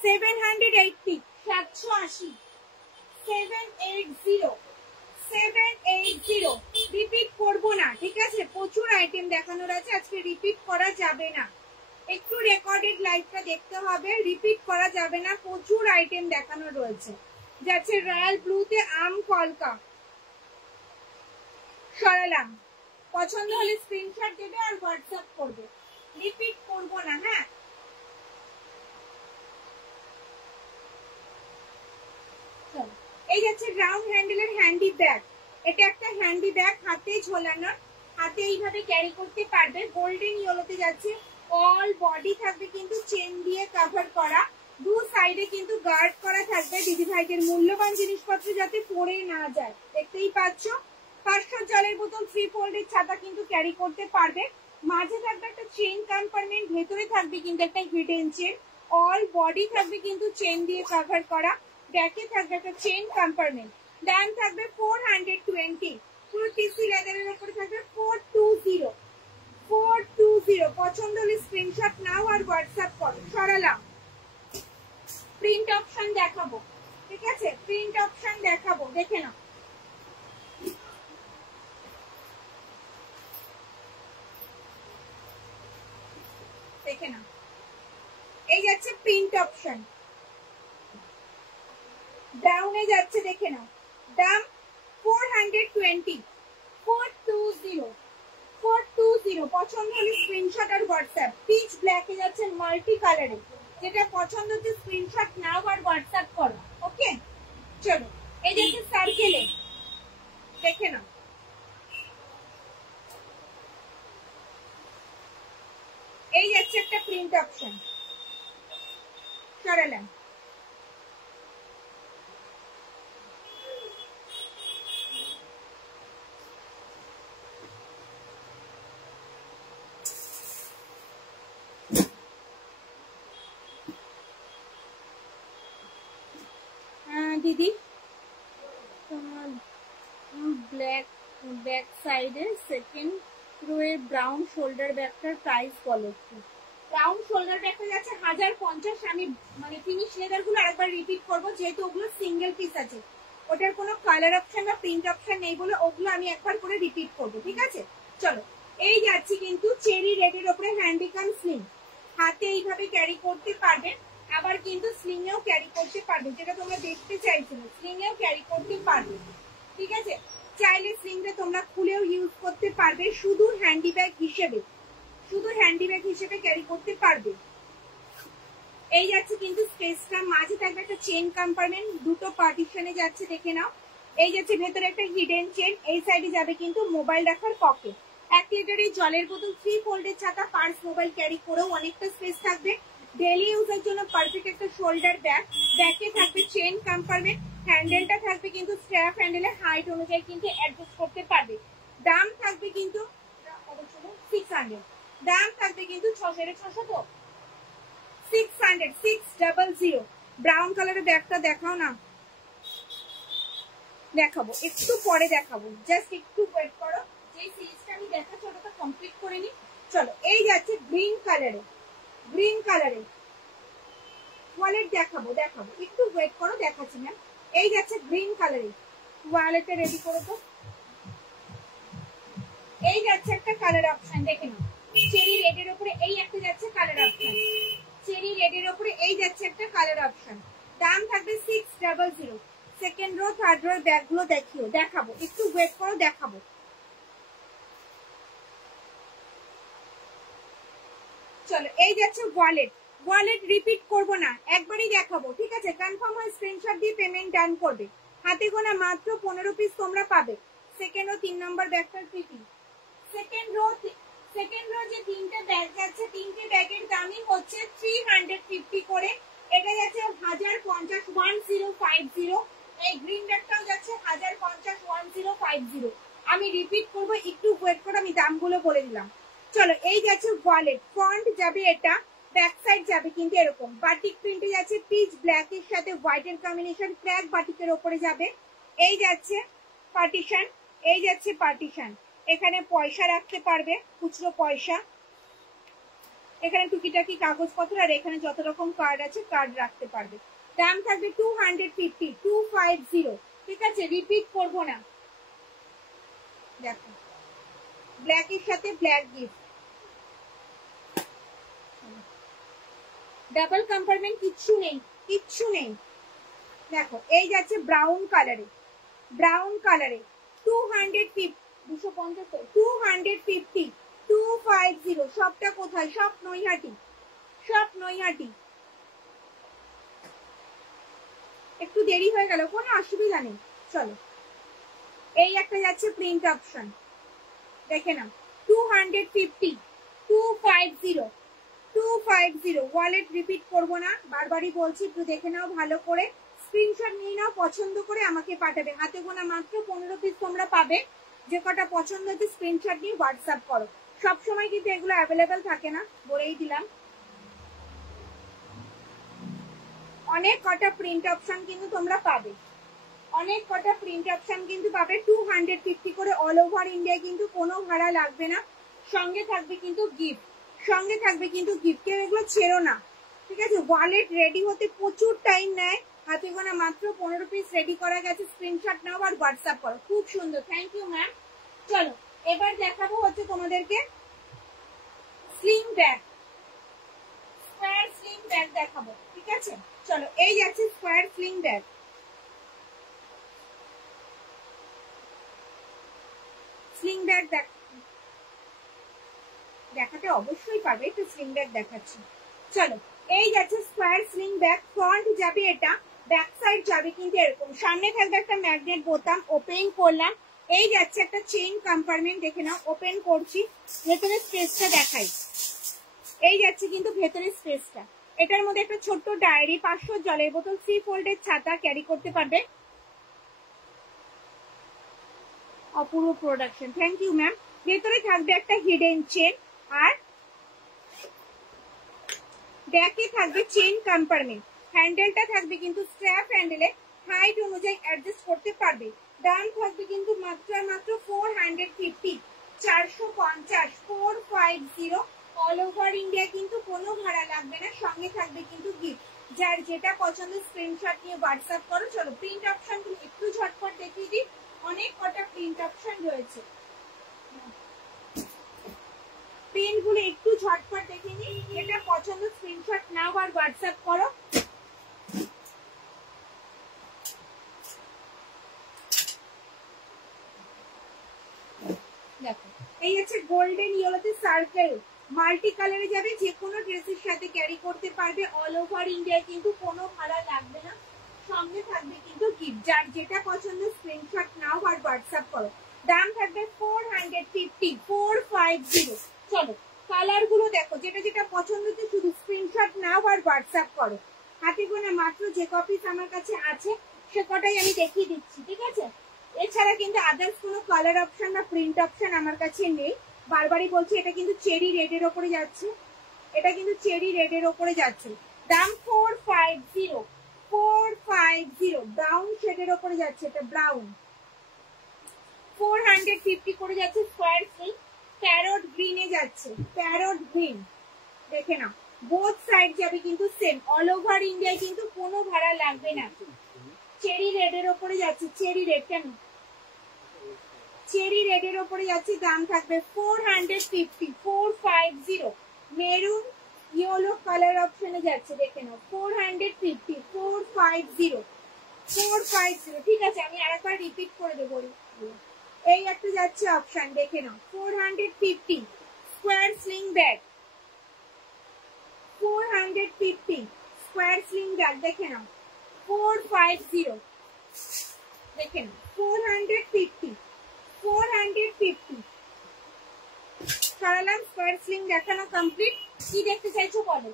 780 780 780 রিপিট করবো না, ঠিক আছে? প্রচুর আইটেম দেখানোর আছে, আজকে রিপিট করা যাবে না, একটু রেকর্ডেড লাইভটা দেখতে হবে, রিপিট করা যাবে না, প্রচুর আইটেম দেখানো রয়েছে। যাচ্ছে রয়্যাল ব্লুতে আম কলকা, সরালাম। পছন্দ হলে স্ক্রিনশট দেবে আর হোয়াটসঅ্যাপ করবে, রিপিট করবো না। হ্যাঁ, এই যাচ্ছে রাউন্ড হ্যান্ডেলের হ্যান্ডি ব্যাগ, এটা একটা হ্যান্ডি ব্যাগ, হাতে ঝোলানো, হাতে এইভাবে ক্যারি করতে পারবে। গোল্ডেন ইয়েলোতে যাচ্ছে, অল বডি থাকবে কিন্তু চেন দিয়ে কভার করা, দু সাইডে কিন্তু গার্ড করা থাকবে দিদি ভাইদের মূল্যবান জিনিসপত্র যাতে পড়ে না যায়। দেখতেই পাচ্ছ 500 জলের বোতল 3 ফোল্ডের ছাতা কিন্তু ক্যারি করতে পারবে। মাঝে থাকবে একটা চেন কম্পার্টমেন্ট, ভেতরে থাকবে কিন্তু একটা হিডেন চেন, অল বডি থাকবে কিন্তু চেন দিয়ে কভার করা, ব্যাকে থাকবে একটা চেন কম্পার্টমেন্ট। দাম থাকবে 420, পুরো টিসি লেদারের উপরে থাকবে 420। পছন্দ হলে স্ক্রিনশট নাও আর হোয়াটসঅ্যাপ করো। সরালাম, প্রিন্ট অপশন দেখাবো, ঠিক আছে? প্রিন্ট অপশন দেখাবো, দেখে নাও। দেখে নাও, এই যাচ্ছে প্রিন্ট অপশন, ডাউনে যাচ্ছে, দেখে নাও। দাম 420, 420। পছন্দ হলে স্ক্রিনশট আর হোয়াটসঅ্যাপ। পিচ ব্ল্যাকে যাচ্ছে মাল্টি কালারে, যেটা পছন্দ হচ্ছে স্ক্রিনশট নাও আর হোয়াটসঅ্যাপ করো। ওকে, চলো। এই যাচ্ছে সার্কেলে, দেখে নাও। এই যাচ্ছে একটা প্রিন্ট অপশন, সরালাম। দিদি তোমার ব্ল্যাক ব্যাক সাইডে সেকেন্ড রোয়ের ব্রাউন শোল্ডার ব্যাগটার প্রাইস বলো একটু। ব্রাউন শোল্ডার ব্যাগটা যাচ্ছে 1050। আমি মানে ফিনিশ লেদার গুলো আরেকবার রিপিট করবো, যেহেতু ওগুলো সিঙ্গেল পিস আছে, ওটার কোনো কালার অপশন বা প্রিন্ট অপশন নেই বলে ওগুলো আমি একবার করে রিপিট করবো, ঠিক আছে? চলো, এই যাচ্ছি কিন্তু চেরি রেডের ওপরে হ্যান্ডিকাম স্লিং, হাতে এইভাবে ক্যারি করতে পারবে, আবার কিন্তু স্লিং এও ক্যারি করতে পারবে, যেটা তোমরা দেখতে চাইছিলে, স্লিং এও ক্যারি করতে পারবে, ঠিক আছে? চাইলে স্লিংটা তোমরা খুলেও ইউজ করতে পারবে, শুধু হ্যান্ডি ব্যাগ হিসেবে, শুধু হ্যান্ডি ব্যাগ হিসেবে ক্যারি করতে পারবে। এই যাচ্ছে কিন্তু স্পেসটা, মাঝে থাকবে একটা চেন কম্পার্টমেন্ট, দুটো পার্টিশনে যাচ্ছে, দেখে নাও। এই যাচ্ছে ভেতরে একটা হিডেন চেন, এই সাইডে যাবে কিন্তু মোবাইল রাখার পকেট। 1 লিটারের জলের বোতল 3 ফোল্ডের ছাতা, পার্স মোবাইল ক্যারি করেও অনেকটা স্পেস থাকবে। ডেলি ইউজের জন্য পারফেক্ট একটা শোল্ডার ব্যাগ, ব্যাকে থাকবে চেন কম্পার্টমেন্ট, হ্যান্ডেলটা থাকবে কিন্তু স্ট্র্যাপ হ্যান্ডেলের হাইট অনুযায়ী কিন্তু অ্যাডজাস্ট করতে পারবে। দাম থাকবে কিন্তু 600, দাম থাকবে কিন্তু 600 তো 600। ব্রাউন কালারের ব্যাগটা দেখাও না, দেখাবো একটু পরে দেখাবো, জাস্ট একটু ওয়েট করো, যে সিরিজটা আমি দেখাচ্ছি ওটা কমপ্লিট করে নি। চলো, এই যাচ্ছে গ্রিন কালারে, গ্রিন কালারে ওয়ালেট দেখাবো, দেখাবো একটু ওয়েট করো, দেখাচ্ছি ম্যাম। এই যাচ্ছে গ্রিন কালারে, ওয়ালেটটা রেডি করো তো। এই যাচ্ছে একটা কালার অপশন, দেখে নাও। চেরি রেডের উপরে এই একটা যাচ্ছে কালার অপশন, চেরি রেডের উপরে এই যাচ্ছে একটা কালার অপশন। দাম থাকবে 600। সেকেন্ড রো থার্ড রো ব্যাগগুলো দেখিও, দেখাবো একটু ওয়েট করো, দেখাবো। চলো, এই যাচ্ছে ওয়ালেট, ওয়ালেট রিপিট করবো না, একবারই দেখাবো, ঠিক আছে? কনফার্ম হয়ে স্ক্রিনশট দিয়ে পেমেন্ট ডান করবে। হাতে গোনা মাত্র 15 পিস তোমরা পাবে। সেকেন্ড রো 3 নম্বর ব্যাগটার ফিটিং, সেকেন্ড রো যে অনলি হচ্ছে 350 করে। এটা যাচ্ছে 1050 1050। এই গ্রিন ব্যাগটাও যাচ্ছে 1050 1050। আমি রিপিট করবো, একটু ওয়েট করে আমি দামগুলো বলে দিলাম। চলো, এই যাচ্ছে ওয়ালেট, ফ্রন্ট যাবে এটা, ব্যাক সাইড যাবে কিন্তু এরকম বাটিক প্রিন্টে যাচ্ছে, পিচ ব্ল্যাক এর সাথে হোয়াইট এর কম্বিনেশন, ক্র্যাক বাটিকের ওপরে যাবে। এই যাচ্ছে পার্টিশন, এই যাচ্ছে পার্টিশন, এখানে পয়সা রাখতে পারবে, খুচরো পয়সা, এখানে টুকিটাকি কাগজপত্র, আর এখানে যত রকম কার্ড আছে কার্ড রাখতে পারবে। দাম থাকবে 250 250। ঠিক আছে, রিপিট করবো না। দেখো, ব্ল্যাক এর সাথে ব্ল্যাক গিফট, ডাবল কম্পার্টমেন্ট, কিচ্ছু নেই, কিচ্ছু নেই। দেখো, এই যাচ্ছে ব্রাউন কালারে, ব্রাউন কালারে 250 250 250 250। সবটা কোথায়? সব নৈহাটি, সব নৈহাটি। একটু দেরি হয়ে গেল, কোনো অসুবিধা নেই। চলো, এই একটা যাচ্ছে প্রিন্ট অপশন, দেখে নাও, 250 250 250। ওয়ালেট রিপিট করবো না, বারবারই বলছি, একটু দেখে নাও ভালো করে, স্ক্রিনশট নিয়ে নাও, পছন্দ করে আমাকে পাঠাবে। হাতে গোনা মাত্র 15 পিস তোমরা পাবে। যে কটা পছন্দ হচ্ছে স্ক্রিনশট নিয়ে হোয়াটসঅ্যাপ করো। সবসময় কিন্তু এগুলো অ্যাভেলেবেল থাকে না, বলেই দিলাম। অনেক কটা প্রিন্ট অপশন কিন্তু তোমরা পাবে, অনেক কটা প্রিন্ট অপশন কিন্তু পাবে। 250 করে অল ওভার ইন্ডিয়া, কিন্তু কোনো ভাড়া লাগবে না। সঙ্গে থাকবে কিন্তু গিফট, সঙ্গে থাকবে কিন্তু গিফট। কেউ এগুলো ছেড়ো না, ঠিক আছে? ওয়ালেট রেডি হতে প্রচুর টাইম নেয়, হাতে গোনা মাত্র 15 পিস রেডি করা গেছে। স্ক্রিনশট নাও আর হোয়াটসঅ্যাপ করো। খুব সুন্দর, থ্যাংক ইউ ম্যাম। চলো, এবার দেখাবো হচ্ছে তোমাদেরকে sling bag, square sling bag দেখাবো, ঠিক আছে? চলো, এই যাচ্ছে square sling bag. Sling bag দেখাতে অবশ্যই পারবে, একটু স্লিং ব্যাগ দেখাচ্ছি। চলো, এই যাচ্ছে স্কোয়ার স্লিং ব্যাগ, ফ্রন্ট যাবে এটা, ব্যাক সাইড যাবে কিন্তু এরকম, সামনে থাকবে একটা ম্যাগনেট বোতাম, ওপেন করলাম। এই যাচ্ছে একটা চেইন কম্পার্টমেন্ট, দেখে নাও, ওপেন করছি, ভেতরে স্পেসটা দেখাই। এই যাচ্ছে কিন্তু ভেতরে স্পেসটা। এটার মধ্যে একটা ছোট্ট ডায়েরি, 500 জলের বোতল, 3 ফোল্ডের ছাতা ক্যারি করতে পারবে। অপূর্ব প্রোডাকশন, থ্যাংক ইউ ম্যাম। ভেতরে থাকবে একটা হিডেন চেন, আর ব্যাকে থাকবে চেইন কম্পার্টমেন্ট। হ্যান্ডেলটা থাকবে কিন্তু স্ট্র্যাপ হ্যান্ডেলে, হাইট অনুযায়ী অ্যাডজাস্ট করতে পারবে। দাম থাকবে কিন্তু মাত্র মাত্র 450 450 450। অল ওভার ইন্ডিয়া, কিন্তু কোনো ভাড়া লাগবে না, সঙ্গে থাকবে কিন্তু গিফট। যার যেটা পছন্দ স্ক্রিনশট নিয়ে হোয়াটসঅ্যাপ করো। চলো, প্রিন্ট অপশন একটু ঝটপট দেখিয়ে দিই, অনেক কটা প্রিন্ট অপশন রয়েছে। পেন গুলো একটু ঝটপট দেখে নিই, এটা পছন্দ স্ক্রিনশট নাও আর হোয়াটসঅ্যাপ করো। দেখো, এই হচ্ছে গোল্ডেন ইয়েলোতে সার্কেল, মাল্টি কালারে যাবে, যে কোনো ড্রেসের সাথে ক্যারি করতে পারবে। অল ওভার ইন্ডিয়ায় কিন্তু কোনো ভাড়া লাগবে না, সঙ্গে থাকবে কিন্তু গিফট। যার যেটা পছন্দ স্ক্রিনশট নাও আর হোয়াটসঅ্যাপ করো। দাম থাকবে 450 450। চলো, কালার গুলো দেখো, যেটা যেটা পছন্দ হচ্ছে শুধু স্ক্রিনশট নাও আর হোয়াটসঅ্যাপ করো। হাতে গোনা মাত্র যে কপিস আমার কাছে আছে সে কটাই আমি দেখিয়ে দিচ্ছি, ঠিক আছে? এছাড়া কিন্তু আদার্স কোনো কালার অপশন বা প্রিন্ট অপশন আমার কাছে নেই। বারবারই বলছি, এটা কিন্তু চেরি রেডের ওপরে যাচ্ছে, এটা কিন্তু চেরি রেডের ওপরে যাচ্ছে। দাম 450 450। ব্রাউন শেডের ওপরে যাচ্ছে, এটা ব্রাউন। 450 করে যাচ্ছে স্কোয়ার স্লিভ, প্যারট গ্রিনে যাচ্ছে, প্যারট গ্রিন, দেখে নাও। বোথ সাইড যাবে কিন্তু সেম, অল ওভার ইন্ডিয়ায় কিন্তু কোনো ভাড়া লাগবে না। চেরি রেডের ওপরে যাচ্ছে, চেরি রেড, কেন চেরি রেডের ওপরে যাচ্ছে। দাম থাকবে 450 450। মেরুন ইয়েলো কালার অপশনে যাচ্ছে, দেখে নাও, 450 450 450। ঠিক আছে, আমি আরেকবার রিপিট করে দেবো। এই একটা যাচ্ছে অপশন, দেখে নাও, 450 square sling bag, 450 square sling bag, দেখে নাও, 450, দেখে নাও, 450 450। সরালাম, স্কোয়ার স্লিং দেখানো কমপ্লিট। কি দেখতে চাইছো বলো?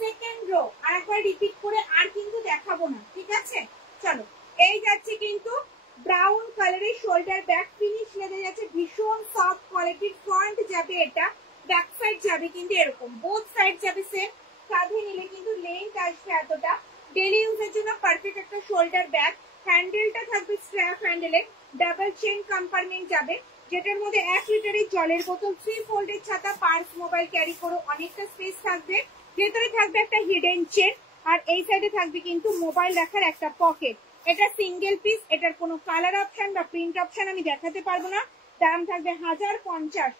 সেকেন্ড রো আর একবার রিপিট করে আর কিন্তু দেখাবো না, ঠিক আছে? চলো, এই যাচ্ছে কিন্তু ব্রাউন কালারের শোল্ডার ব্যাগ, ফিনিশ লেগে যাচ্ছে, ভীষণ সফট কোয়ালিটির। ফ্রন্ট যাবে এটা, ব্যাক সাইড যাবে কিন্তু এরকম, বোথ সাইড যাবে সেম। কাঁধে নিলে কিন্তু লেন্থ আসবে এতটা। ডেলি ইউজের জন্য পারফেক্ট একটা শোল্ডার ব্যাগ। হ্যান্ডেলটা থাকবে স্ট্র্যাপ হ্যান্ডেলে, ডাবল চেন কম্পার্টমেন্ট যাবে, যেটার মধ্যে 1 লিটারের জলের বোতল, 3 ফোল্ডের ছাতা, পার্স, মোবাইল ক্যারি করো, অনেকটা স্পেস থাকবে। ভেতরে থাকবে একটা হিডেন চেন, আর এই সাইডে থাকবে কিন্তু মোবাইল রাখার একটা পকেট। এটা সিঙ্গেল পিস, এটার কোনো কালার অপশন বা প্রিন্ট অপশন আমি দেখাতে পারবো না। দাম থাকবে 1050,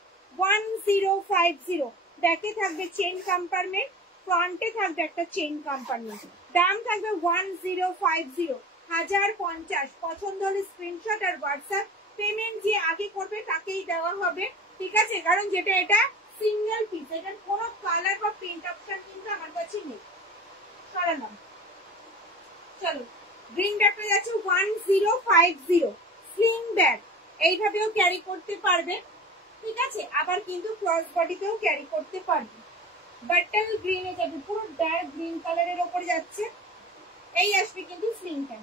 1050। ব্যাকে থাকবে চেন কম্পার্টমেন্ট, ফ্রন্টে থাকবে একটা চেন কম্পার্টমেন্ট। দাম থাকবে 1050, 1050। পছন্দ হলে স্ক্রিনশট আর হোয়াটসঅ্যাপ। পেমেন্ট যে আগে করবে তাকেই দেওয়া হবে, ঠিক আছে? কারণ যেটা এটা সিঙ্গেল পিস, এটার কোনো কালার বা প্রিন্ট অপশন কিন্তু আমার কাছে নেই। সরালাম। চলো, গ্রিন ব্যাগটা যাচ্ছে 1050, স্লিং ব্যাগ। এইভাবেও ক্যারি করতে পারবে, ঠিক আছে? আবার কিন্তু ক্রস বডিতেও ক্যারি করতে পারবে। বাটল গ্রিনে যাবে, পুরো ডার্ক গ্রিন কালারের ওপরে যাচ্ছে। এই আসবে কিন্তু স্লিংটা।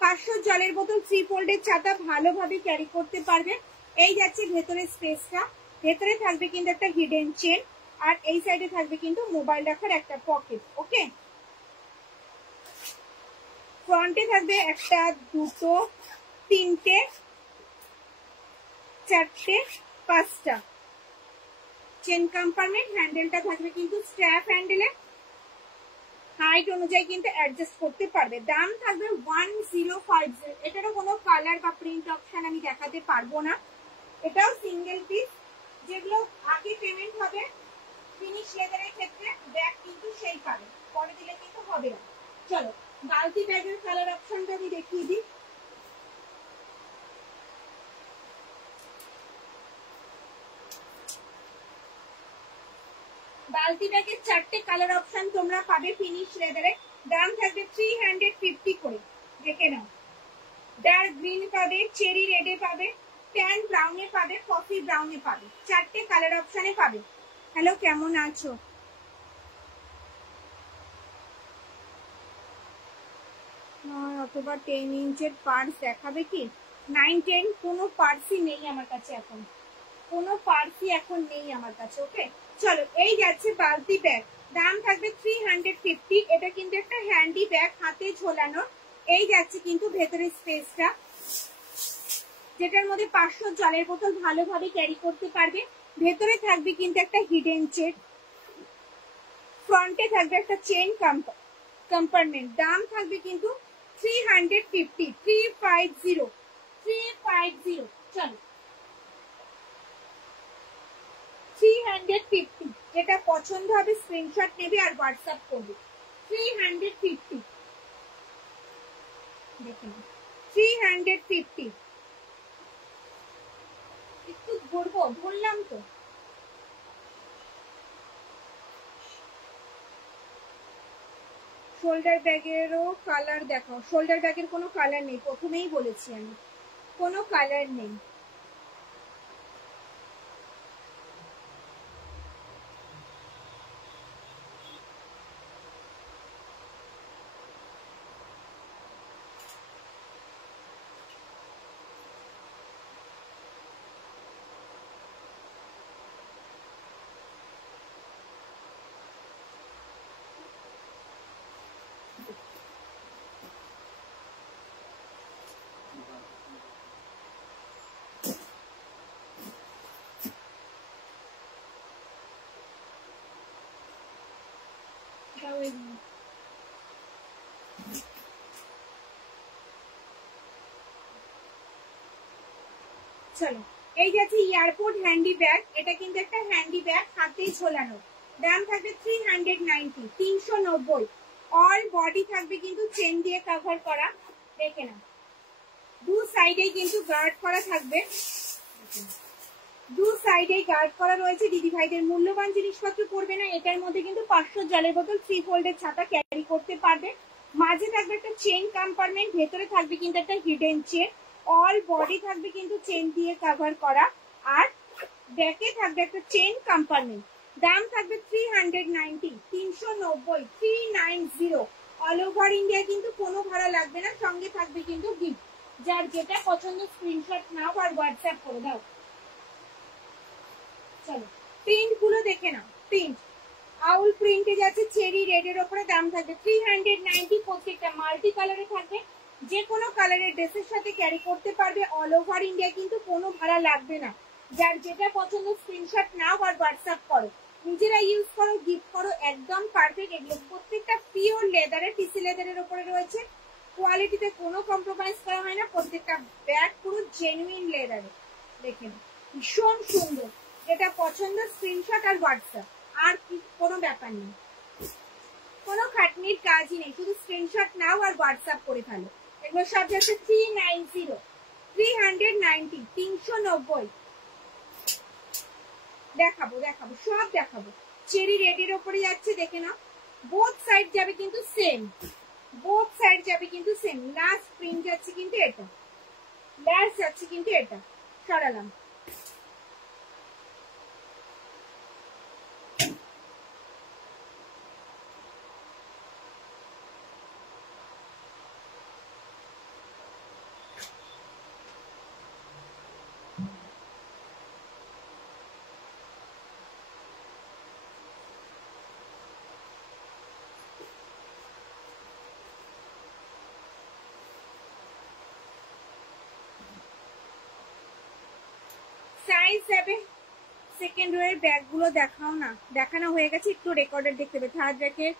500 জলের বোতল, 3 ফোল্ডের ছাতা, ভালোভাবে ক্যারি করতে পারবে। এই যাচ্ছে ভেতরের স্পেসটা, ভেতরে থাকবে কিন্তু একটা হিডেন চেন, আর এই সাইডে থাকবে কিন্তু মোবাইল রাখার একটা পকেট। ওকে, ফ্রন্টে থাকবে একটা, দুটো, তিনটে, চারটে, পাঁচটা চেন কম্পার্টমেন্ট। হ্যান্ডেলটা থাকবে কিন্তু স্ট্র্যাপ হ্যান্ডেলে, হাইট অনুযায়ী কিন্তু অ্যাডজাস্ট করতে পারবে। দাম থাকবে 1050। এটারও কোনো কালার বা প্রিন্ট অপশন আমি দেখাতে পারবো না। এটাও সিঙ্গেল পিস, যেগুলো আগে পেমেন্ট হবে ফিনিশ লেদারের ক্ষেত্রে, ব্যাগ কিন্তু সেই পাবে, পরে দিলে কিন্তু হবে না। চলো, বালতি ব্যাগের কালার অপশনটা আমি দেখিয়ে দিই। বালতি ব্যাগের 4টে কালার অপশন তোমরা পাবে ফিনিশ লেদারে। দাম থাকবে 350 করে, দেখে নাও। ডার্ক গ্রিন পাবে, চেরি রেডে পাবে, ট্যান ব্রাউনে পাবে, কফি ব্রাউনে পাবে, 4টে কালার অপশনে পাবে। হ্যালো, কেমন আছো? অথবা 10 ইঞ্চের পার্স দেখাবে কি? 9, 10 কোনো পার্সই নেই আমার কাছে এখন, কোনো পার্সই এখন নেই আমার কাছে। ওকে, চলো, এই যাচ্ছে বালতি ব্যাগ। দাম থাকবে 350। এটা কিন্তু একটা হ্যান্ডি ব্যাগ, হাতে ঝোলানো। এই যাচ্ছে কিন্তু ভেতরের স্পেসটা, যেটার মধ্যে 500 জলের বোতল ভালোভাবে ক্যারি করতে পারবে। ভেতরে থাকবে কিন্তু একটা হিডেন চেন, ফ্রন্টে থাকবে একটা চেন কম্পার্টমেন্ট। দাম থাকবে কিন্তু 350, 350, 350। চলো, 350। যেটা পছন্দ হবে স্ক্রিনশট নেবে আর হোয়াটসঅ্যাপ করবে। 350, দেখুন, 350। একটু ঘুরবো, ঘুরলাম তো। শোল্ডার ব্যাগেরও কালার দেখাও। শোল্ডার ব্যাগের কোনো কালার নেই, প্রথমেই বলেছি আমি, কোনো কালার নেই। চলো, এই যাচ্ছে এয়ারপোর্ট হ্যান্ডি ব্যাগ। এটা কিন্তু একটা হ্যান্ডি ব্যাগ, হাতেই ঝোলানো। দাম থাকবে 390, 390। অল বডি থাকবে কিন্তু চেন দিয়ে কভার করা, দেখে নাও। দু সাইডে কিন্তু গার্ড করা থাকবে, দু সাইডে গার্ড করা রয়েছে। দিদি ভাইদের মূল্যবান জিনিসপত্র পড়বে না। এটার মধ্যে কিন্তু 500 জলের বোতল, 3 ফোল্ডের ছাতা ক্যারি করতে পারবে। মাঝে থাকবে একটা চেন কম্পার্টমেন্ট, ভেতরে থাকবে কিন্তু একটা হিডেন চেন। অল বডি থাকবে কিন্তু চেন দিয়ে কভার করা, আর ব্যাকে থাকবে একটা চেন কম্পার্টমেন্ট, দাম থাকবে 390, 390, 390। অল ওভার ইন্ডিয়া কিন্তু কোনো ভাড়া লাগবে না, সঙ্গে থাকবে কিন্তু গিফট। যার যেটা পছন্দ স্ক্রিনশট নাও আর হোয়াটসঅ্যাপ করে দাও। চলো প্রিন্ট গুলো দেখে নাও। প্রিন্ট আউল প্রিন্টে যাচ্ছে চেরি রেড এর উপরে, দাম থাকবে 390। প্রত্যেকটা মাল্টি কালারে থাকবে, যে কোনো কালারের ড্রেসের সাথে ক্যারি করতে পারবে। অল ওভার ইন্ডিয়া কিন্তু কোনো ভাড়া লাগবে না। যার যেটা পছন্দ স্ক্রিনশট নাও আর হোয়াটসঅ্যাপ করো, নিজেরা ইউজ করো, গিফট করো, একদম পারফেক্ট। এগুলো প্রত্যেকটা পিওর লেদারের, টিসি লেদারের উপরে রয়েছে। কোয়ালিটিতে কোনো কম্প্রোমাইজ করা হয় না, প্রত্যেকটা ব্যাগ পুরো জেনুইন লেদারের। দেখেন ভীষণ সুন্দর, যেটা পছন্দ স্ক্রিনশট আর হোয়াটসঅ্যাপ, আর কি কোনো ব্যাপার নেই, কোনো খাটনির কাজই নেই, শুধু স্ক্রিনশট নাও আর হোয়াটসঅ্যাপ করে ফেলো। এগুলো সব যাচ্ছে 390, 390, 390। দেখাবো দেখাবো সব দেখাবো। চেরি রেডের ওপরে যাচ্ছে, দেখে নাও। বোথ সাইড যাবে কিন্তু সেম, বোথ সাইড যাবে কিন্তু সেম। লাস্ট প্রিন্ট যাচ্ছে কিন্তু এটা, লাস্ট যাচ্ছে কিন্তু এটা। সরালাম। সাইজ যাবে। সেকেন্ড রোয়ের ব্যাগ গুলো দেখাও না, দেখানো হয়ে গেছে, একটু রেকর্ডেড দেখতে হবে। থার্ড র্যাকের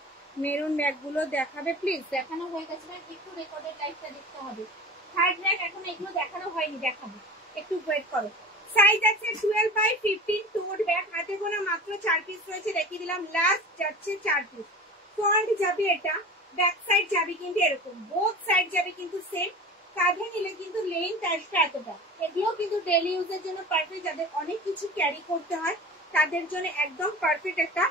মেরুন ব্যাগ গুলো দেখাবে প্লিজ, দেখানো হয়ে গেছে, একটু রেকর্ডেড লাইভটা দেখতে হবে। থার্ড র্যাক এখন এগুলো দেখানো হয়নি, দেখাবো, একটু ওয়েট করো। সাইজ আছে 12 বাই 15। টোট ব্যাগ হাতে গোনা মাত্র 4 পিস রয়েছে, দেখিয়ে দিলাম। লাস্ট যাচ্ছে 4 পিস। ফ্রন্ট যাবে এটা, ব্যাক সাইড যাবে কিন্তু এরকম, বোথ সাইড যাবে কিন্তু সেম। কাঁধে নিলে কিন্তু লেন্থ আসবে এতটা। এগুলো কিন্তু ডেলি ইউজের জন্য পারফেক্ট, যাদের অনেক কিছু ক্যারি করতে হয় তাদের জন্য একদম পারফেক্ট একটা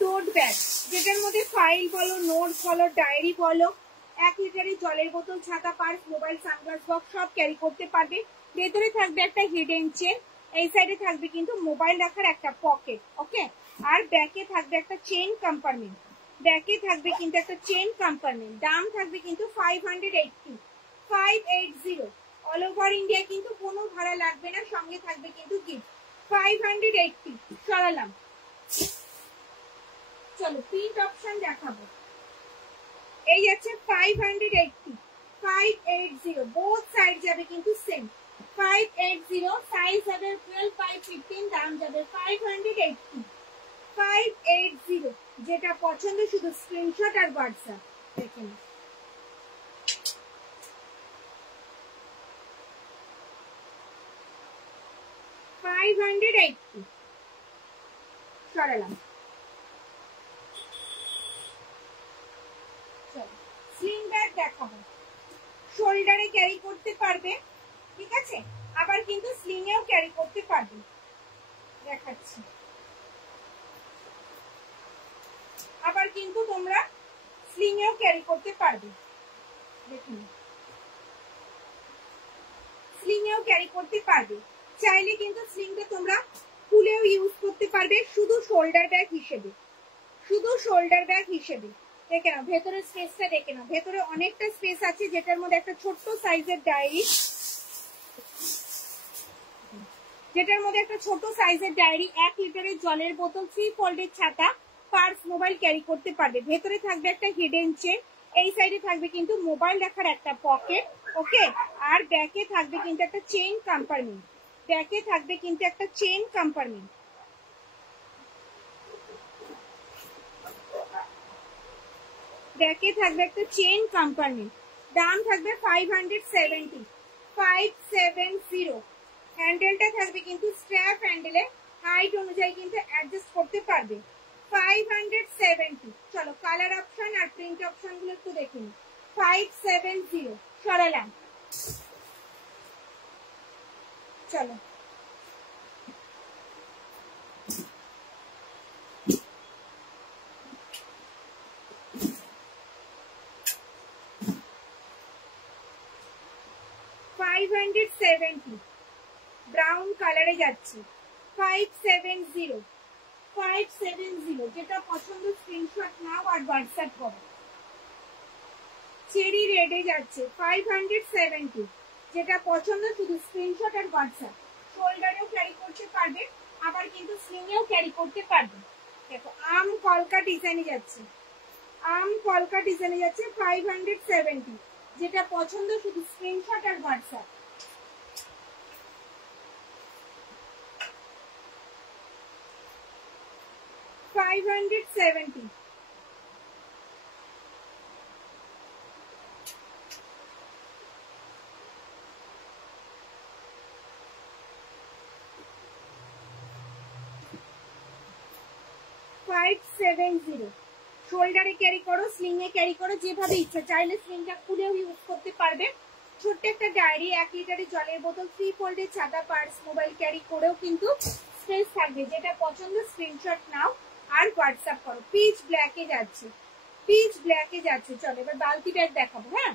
টোট ব্যাগ, যেটার মধ্যে ফাইল বলো, নোটস বলো, ডায়েরি বলো, 1 লিটারের জলের বোতল, ছাতা, পার্স, মোবাইল, সানগ্লাস বক্স সব ক্যারি করতে পারবে। ভেতরে থাকবে একটা হিডেন চেন, এই সাইডে থাকবে কিন্তু মোবাইল রাখার একটা পকেট। ওকে, আর ব্যাকে থাকবে একটা চেন কম্পার্টমেন্ট, ব্যাকে থাকবে কিন্তু একটা চেন কম্পার্টমেন্ট। দাম থাকবে কিন্তু 580, 580। অল ওভার ইন্ডিয়া কিন্তু কোনো ভাড়া লাগবে না, সঙ্গে থাকবে কিন্তু গিফট। 580। সরালাম। চলো প্রিন্ট অপশন দেখাবো। এই যাচ্ছে 580, 580। বোথ সাইড যাবে কিন্তু সেম, 580। সাইজ হবে 12 বাই 15, দাম যাবে 580, 580। যেটা পছন্দ শুধু স্ক্রিনশট আর হোয়াটসঅ্যাপ। দেখেন 580। সরালাম। স্লিং ব্যাগ দেখাবো, শোল্ডারে ক্যারি করতে পারবে, ঠিক আছে, আবার কিন্তু স্লিং এও ক্যারি করতে পারবে। দেখাচ্ছি, আবার কিন্তু তোমরা স্লিং এও ক্যারি করতে পারবে। দেখুন স্লিং এও ক্যারি করতে পারবে, চাইলে কিন্তু স্লিংটা তোমরা খুলেও ইউজ করতে পারবে, শুধু শোল্ডার ব্যাগ হিসেবে, শুধু শোল্ডার ব্যাগ হিসেবে। দেখে নাও ভেতরের স্পেসটা, দেখে নাও ভেতরে অনেকটা স্পেস আছে, যেটার মধ্যে একটা ছোট্ট সাইজের ডায়েরি, যেটার মধ্যে একটা ছোট সাইজের ডায়েরি, 1 লিটারের জলের বোতল, 3 ফোল্ডের ছাতা, পার্স, মোবাইল ক্যারি করতে পারবে। ভেতরে থাকবে একটা হিডেন চেন, এই সাইডে থাকবে কিন্তু মোবাইল রাখার একটা পকেট। ওকে, আর ব্যাকে থাকবে কিন্তু একটা চেইন কম্পার্টমেন্ট, ব্যাকে থাকবে কিন্তু একটা চেইন কম্পার্টমেন্ট। ব্যাকে থাকবে একটা চেইন কম্পার্টমেন্ট। দাম থাকবে 570, 570। হ্যান্ডেলটা থাকবে কিন্তু স্ট্র্যাপ হ্যান্ডেলে, হাইট অনুযায়ী কিন্তু অ্যাডজাস্ট করতে পারবে। 570। চলো কালার অপশন আর প্রিন্ট অপশন গুলো একটু দেখে নিই। 570। সরালাম। চলো 570। ব্রাউন কালারে যাচ্ছে 570 570, যেটা পছন্দ স্ক্রিনশট নাও আর হোয়াটসঅ্যাপ করো। চেরি রেডে যাচ্ছে 570, যেটা পছন্দ শুধু স্ক্রিনশট আর হোয়াটসঅ্যাপ। শোল্ডারেও ক্যারি করতে পারবে, আবার কিন্তু স্লিংয়েও ক্যারি করতে পারবে। দেখো আম কলকা ডিজাইনে যাচ্ছে, আম কলকা ডিজাইনে যাচ্ছে 570, যেটা পছন্দ শুধু স্ক্রিনশট আর হোয়াটসঅ্যাপ। $570। শোল্ডারে ক্যারি করো, স্লিং এ ক্যারি করো, যেভাবে ইচ্ছা। চাইলে স্লিংটা খুলেও ইউজ করতে পারবে। ছোট্ট একটা ডায়েরি, 1 লিটারের জলের বোতল, 3 ফোল্ডের ছাতা, পার্স, মোবাইল ক্যারি করেও কিন্তু স্পেস থাকবে। যেটা পছন্দ স্ক্রিনশট নাও আর হোয়াটসঅ্যাপ করো। পিচ ব্ল্যাকে যাচ্ছে, পিচ ব্ল্যাকে যাচ্ছে। চলো এবার বালতি ব্যাগ দেখাবো। হ্যাঁ,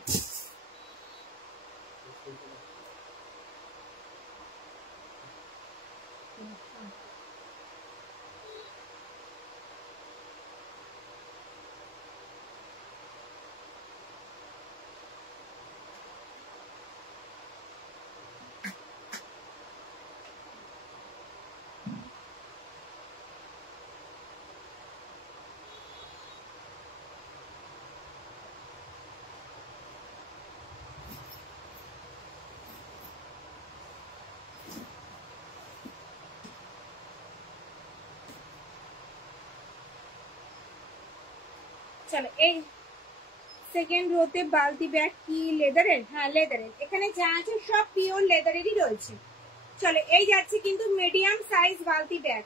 চলো এই সেকেন্ড রোতে বালতি ব্যাগ কি লেদারের? হ্যাঁ লেদারের। এখানে যা আছে সব পিওর লেদারেরই রয়েছে। চলো এই যাচ্ছে কিন্তু মিডিয়াম সাইজ বালতি ব্যাগ,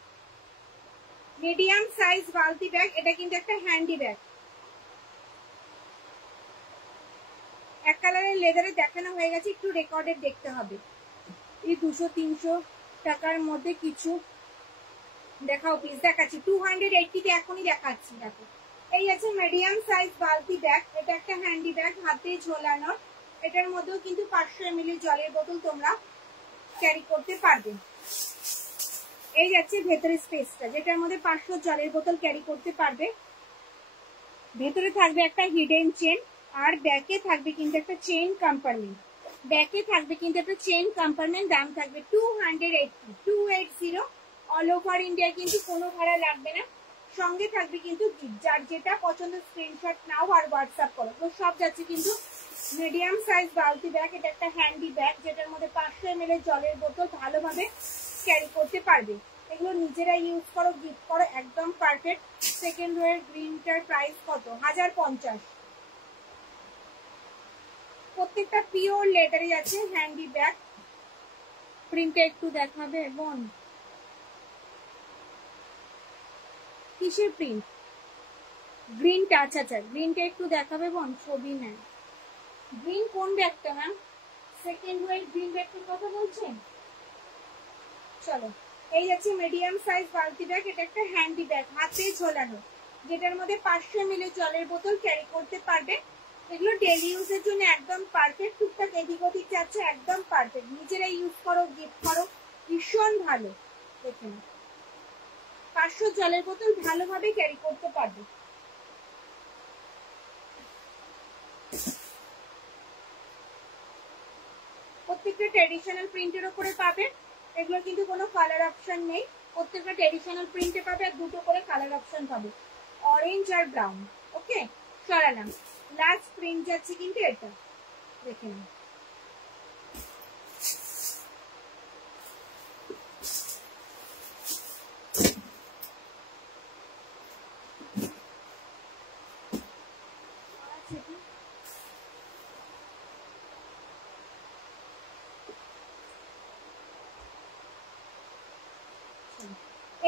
মিডিয়াম সাইজ বালতি ব্যাগ। এটা কিন্তু একটা হ্যান্ডি ব্যাগ। এক কালারের লেদারে দেখানো হয়ে গেছে, একটু রেকর্ডেড দেখতে হবে। এই 200-300 টাকার মধ্যে কিছু দেখাও প্লিজ। দেখাচ্ছি 280-তে এখনই দেখাচ্ছি। দেখো এই আছে মিডিয়াম সাইজ বালতি ব্যাগ। এটা একটা হ্যান্ডি ব্যাগ, হাতে ঝোলানোর। এটার মধ্যেও কিন্তু 500 ml জলের বোতল তোমরা ক্যারি করতে পারবে। এই যাচ্ছে ভেতরে স্পেসটা, যেটার মধ্যে 500 জলের বোতল ক্যারি করতে পারবে। ভেতরে থাকবে একটা হিডেন চেন, আর ব্যাকে থাকবে কিন্তু একটা চেইন কম্পার্টমেন্ট। ব্যাকে থাকবে কিন্তু একটা চেইন কম্পার্টমেন্ট। দাম থাকবে 280 অল ওভার ইন্ডিয়া, কিন্তু কোনো ভাড়া লাগবে না। সঙ্গে থাকবে কিন্তু যার যেটা পছন্দ স্ক্রিনশট নাও আর হোয়াটসঅ্যাপ করো। তো সব যাচ্ছে কিন্তু মিডিয়াম সাইজ বালতি ব্যাগ। এটা একটা হ্যান্ডি ব্যাগ, যেটার মধ্যে 500 ml জলের বোতল ভালোভাবে ক্যারি করতে পারবে। এগুলো নিজেরা ইউজ করো, গিফট করো, একদম পারফেক্ট। সেকেন্ড রো এর গ্রিনটার প্রাইস কত? 1050। প্রত্যেকটা পিওর লেদারে আছে হ্যান্ডি ব্যাগ। প্রিন্টটা একটু দেখাবে বোন, কিসের প্রিন্ট? গ্রিনটা? আচ্ছা আচ্ছা, গ্রিনটা একটু দেখাবে বোন, ছবি নেন। গ্রিন কোন ব্যাগটা ম্যাম? সেকেন্ড রো এর গ্রিন ব্যাগটার কথা বলছেন? চলো এই যাচ্ছে মিডিয়াম সাইজ বালতি ব্যাগ। এটা একটা হ্যান্ডি ব্যাগ, হাতে ঝোলানো, যেটার মধ্যে 500 ml জলের বোতল ক্যারি করতে পারবে। এগুলো ডেলি ইউজের জন্য একদম পারফেক্ট। টুকটাক এদিক ওদিক যাচ্ছে, একদম পারফেক্ট। নিজেরা ইউজ করো, গিফট করো, ভীষণ ভালো। দেখুন 500 জলের বোতল ভালোভাবে ক্যারি করতে পারবে। প্রত্যেকটা ট্র্যাডিশনাল প্রিন্টের উপরে পাবে। এগুলো কিন্তু কোনো কালার অপশন নেই, প্রত্যেকটা ট্র্যাডিশনাল প্রিন্টে পাবে। আর দুটো করে কালার অপশন পাবে, অরেঞ্জ আর ব্রাউন। ওকে সরালাম। লাস্ট প্রিন্ট যাচ্ছে কিন্তু এটা, দেখে নিন।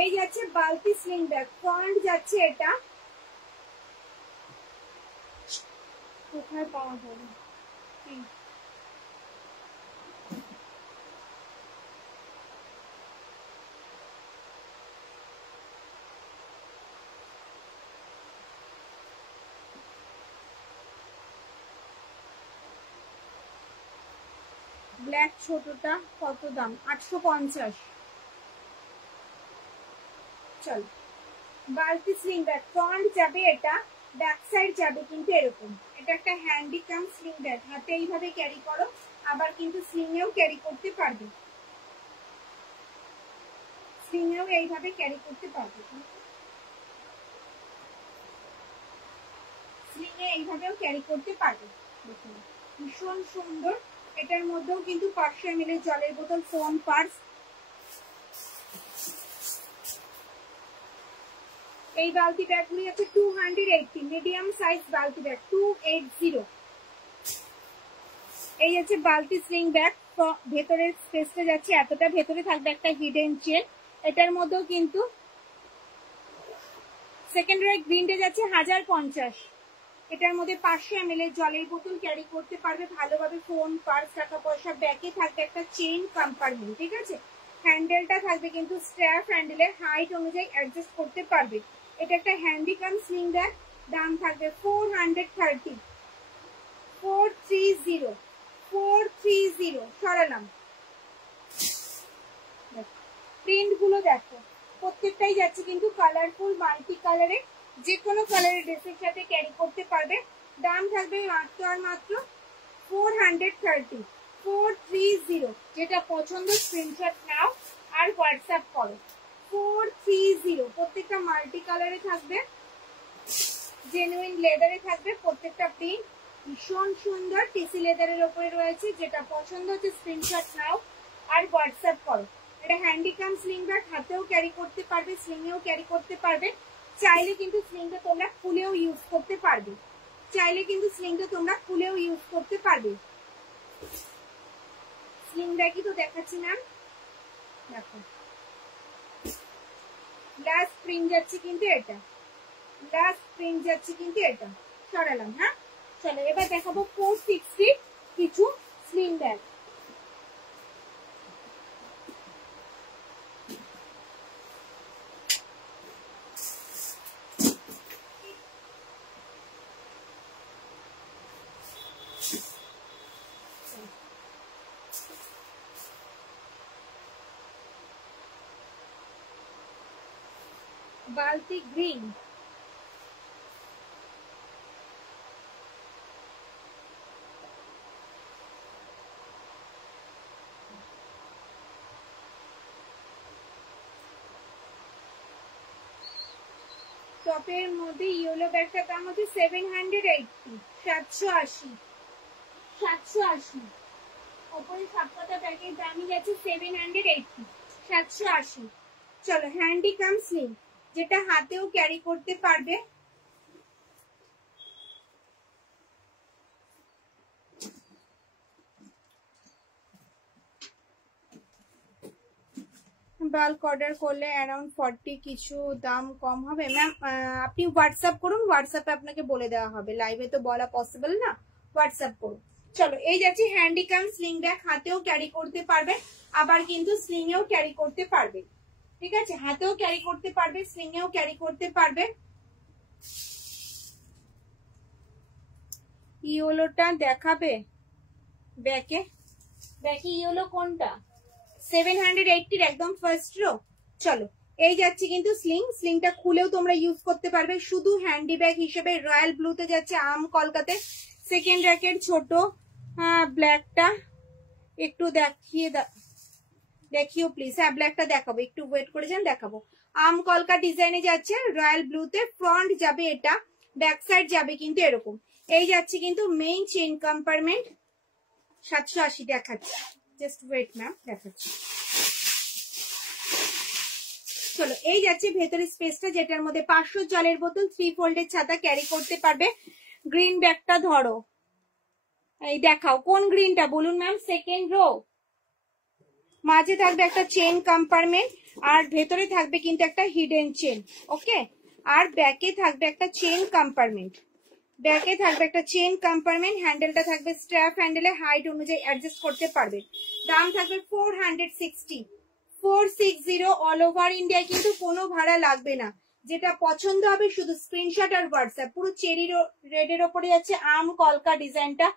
এই যাচ্ছে বালতি স্লিং ব্যাগ, ফ্রন্ট যাচ্ছে এটা। কোথায় পাওয়া যাবে? ব্ল্যাক ছোটটা কত দাম? 850। চলো, বালতি স্লিং ব্যাগ, ফ্রন্ট যাবে এটা, ব্যাক সাইড যাবে কিন্তু এরকম। এটা একটা হ্যান্ডিক্যাম স্লিং ব্যাগ, হাতে এইভাবে ক্যারি করো, আবার কিন্তু স্লিং এও ক্যারি করতে পারবে, স্লিং এও এইভাবে ক্যারি করতে পারবে, স্লিং এ এইভাবেও ক্যারি করতে পারবে। দেখুন ভীষণ সুন্দর। এটার মধ্যেও কিন্তু 500 ml জলের বোতল, ফোন, পার্স। এই বালতি ব্যাগগুলি আছে 280, মিডিয়াম সাইজ বালতি ব্যাগ 280। এই আছে বালতি স্লিং ব্যাগ, ভেতরের স্পেসটা যাচ্ছে এতটা, ভেতরে থাকবে একটা হিডেন চেন। এটার মধ্যেও কিন্তু সেকেন্ড রয় গ্রিনটা যাচ্ছে 1050। এটার মধ্যে 500 ml জলের বোতল ক্যারি করতে পারবে ভালোভাবে, ফোন, পার্স, টাকা পয়সা। ব্যাগে থাকবে একটা চেইন কম্পার্টমেন্ট, ঠিক আছে। হ্যান্ডেলটা থাকবে কিন্তু স্ট্র্যাপ, হ্যান্ডেলের হাইট অনুযায়ী অ্যাডজাস্ট করতে পারবে। এটা একটা হ্যান্ডিক্যাম স্লিং ব্যাগ, দাম থাকবে 430। 430 সরালাম। প্রিন্ট গুলো দেখো, প্রত্যেকটাই যাচ্ছে কিন্তু কালারফুল, মাল্টি কালারে, যে কোনো কালারের ড্রেসের সাথে ক্যারি করতে পারবে। দাম থাকবে মাত্র আর মাত্র 430। 430, যেটা পছন্দ স্ক্রিনশট নাও আর হোয়াটসঅ্যাপ করো। 430, প্রত্যেকটা মাল্টি কালারে থাকবে, জেনুইন লেদারে থাকবে প্রত্যেকটা প্রিন্ট, ভীষণ সুন্দর। টিসি লেদারের ওপরে রয়েছে, যেটা পছন্দ হচ্ছে স্ক্রিনশট নাও আর হোয়াটসঅ্যাপ করো। এটা হ্যান্ডিক্যাম স্লিং ব্যাগ, হাতেও ক্যারি করতে পারবে, স্লিংয়েও ক্যারি করতে পারবে। চাইলে কিন্তু স্লিংটা তোমরা খুলেও ইউজ করতে পারবে, চাইলে কিন্তু স্লিংটা তোমরা খুলেও ইউজ করতে পারবে। স্লিং ব্যাগই তো দেখাচ্ছি ম্যাম, দেখো লাস্ট প্রিন্ট যাচ্ছে কিন্তু এটা, লাস্ট প্রিন্ট যাচ্ছে কিন্তু এটা, সরালাম। হ্যাঁ চলো, এবার দেখাবো 460 কিছু স্লিং ব্যাগ। বালতি গ্রিন, টপের মধ্যে ইয়েলো ব্যাগটার দাম হচ্ছে 780, 780, 780। ওপরে সবকটা ব্যাগের দামই যাচ্ছে 780, 780। চলো, হ্যান্ডিক্যাম স্লিং, যেটা হাতেও ক্যারি করতে পারবে, বাল্ক অর্ডার করলে অ্যারাউন্ড 40 কিছু দাম কম হবে। ম্যাম আপনি হোয়াটসঅ্যাপ করুন, হোয়াটসঅ্যাপে আপনাকে বলে দেওয়া হবে, লাইভে তো বলা পসিবল না, হোয়াটসঅ্যাপ করুন। চলো, এই যাচ্ছে হ্যান্ডিক্যাম স্লিং ব্যাগ, হাতেও ক্যারি করতে পারবে, আবার কিন্তু স্লিং এও ক্যারি করতে পারবে, ঠিক আছে। হাতেও ক্যারি করতে পারবে, স্লিং এও ক্যারি করতে পারবে। ইয়েলোটা দেখাবে ব্যাকে, ব্যাকে ইয়েলো কোনটা? 780 একদম ফার্স্ট রো। চলো, এই যাচ্ছে কিন্তু স্লিং, স্লিংটা খুলেও তোমরা ইউজ করতে পারবে, শুধু হ্যান্ডি ব্যাগ হিসেবে। রয়্যাল ব্লুতে যাচ্ছে, আম কলকাতায়। সেকেন্ড র্যাকের ছোট ব্ল্যাকটা একটু দেখিও প্লিজ। হ্যাঁ ব্ল্যাকটা দেখাবো, একটু ওয়েট করে যান, দেখাবো। আম কলকা ডিজাইনে যাচ্ছে, রয়্যাল ব্লুতে। ফ্রন্ট যাবে এটা, ব্যাক সাইড যাবে কিন্তু এরকম। এই যাচ্ছে কিন্তু মেইন চেইন কম্পার্টমেন্ট, 780 দেখাচ্ছে, জাস্ট ওয়েট ম্যাম, দেখাচ্ছি। চলো, এই যাচ্ছে ভেতরের স্পেসটা, যেটার মধ্যে 500 জলের বোতল, 3 ফোল্ডের ছাতা ক্যারি করতে পারবে। গ্রিন ব্যাগটা ধরো, এই দেখাও কোন গ্রিনটা বলুন ম্যাম। সেকেন্ড রো, মাঝে থাকবে একটা চেন কম্পার্টমেন্ট, আর ভেতরে থাকবে কিন্তু একটা হিডেন চেন, ওকে। আর ব্যাকে থাকবে একটা চেন কম্পার্টমেন্ট, ব্যাকে থাকবে একটা চেন কম্পার্টমেন্ট। হ্যান্ডেলটা থাকবে স্ট্র্যাপ, হ্যান্ডেলে হাইট অনুযায়ী অ্যাডজাস্ট করতে পারবে। দাম থাকবে 460, 460। অল ওভার ইন্ডিয়া কিন্তু কোনো ভাড়া লাগবে না। যেটা পছন্দ হবে শুধু স্ক্রিনশট আর হোয়াটসঅ্যাপ। পুরো চেরি রেডের ওপরে যাচ্ছে আম কলকা ডিজাইনটা,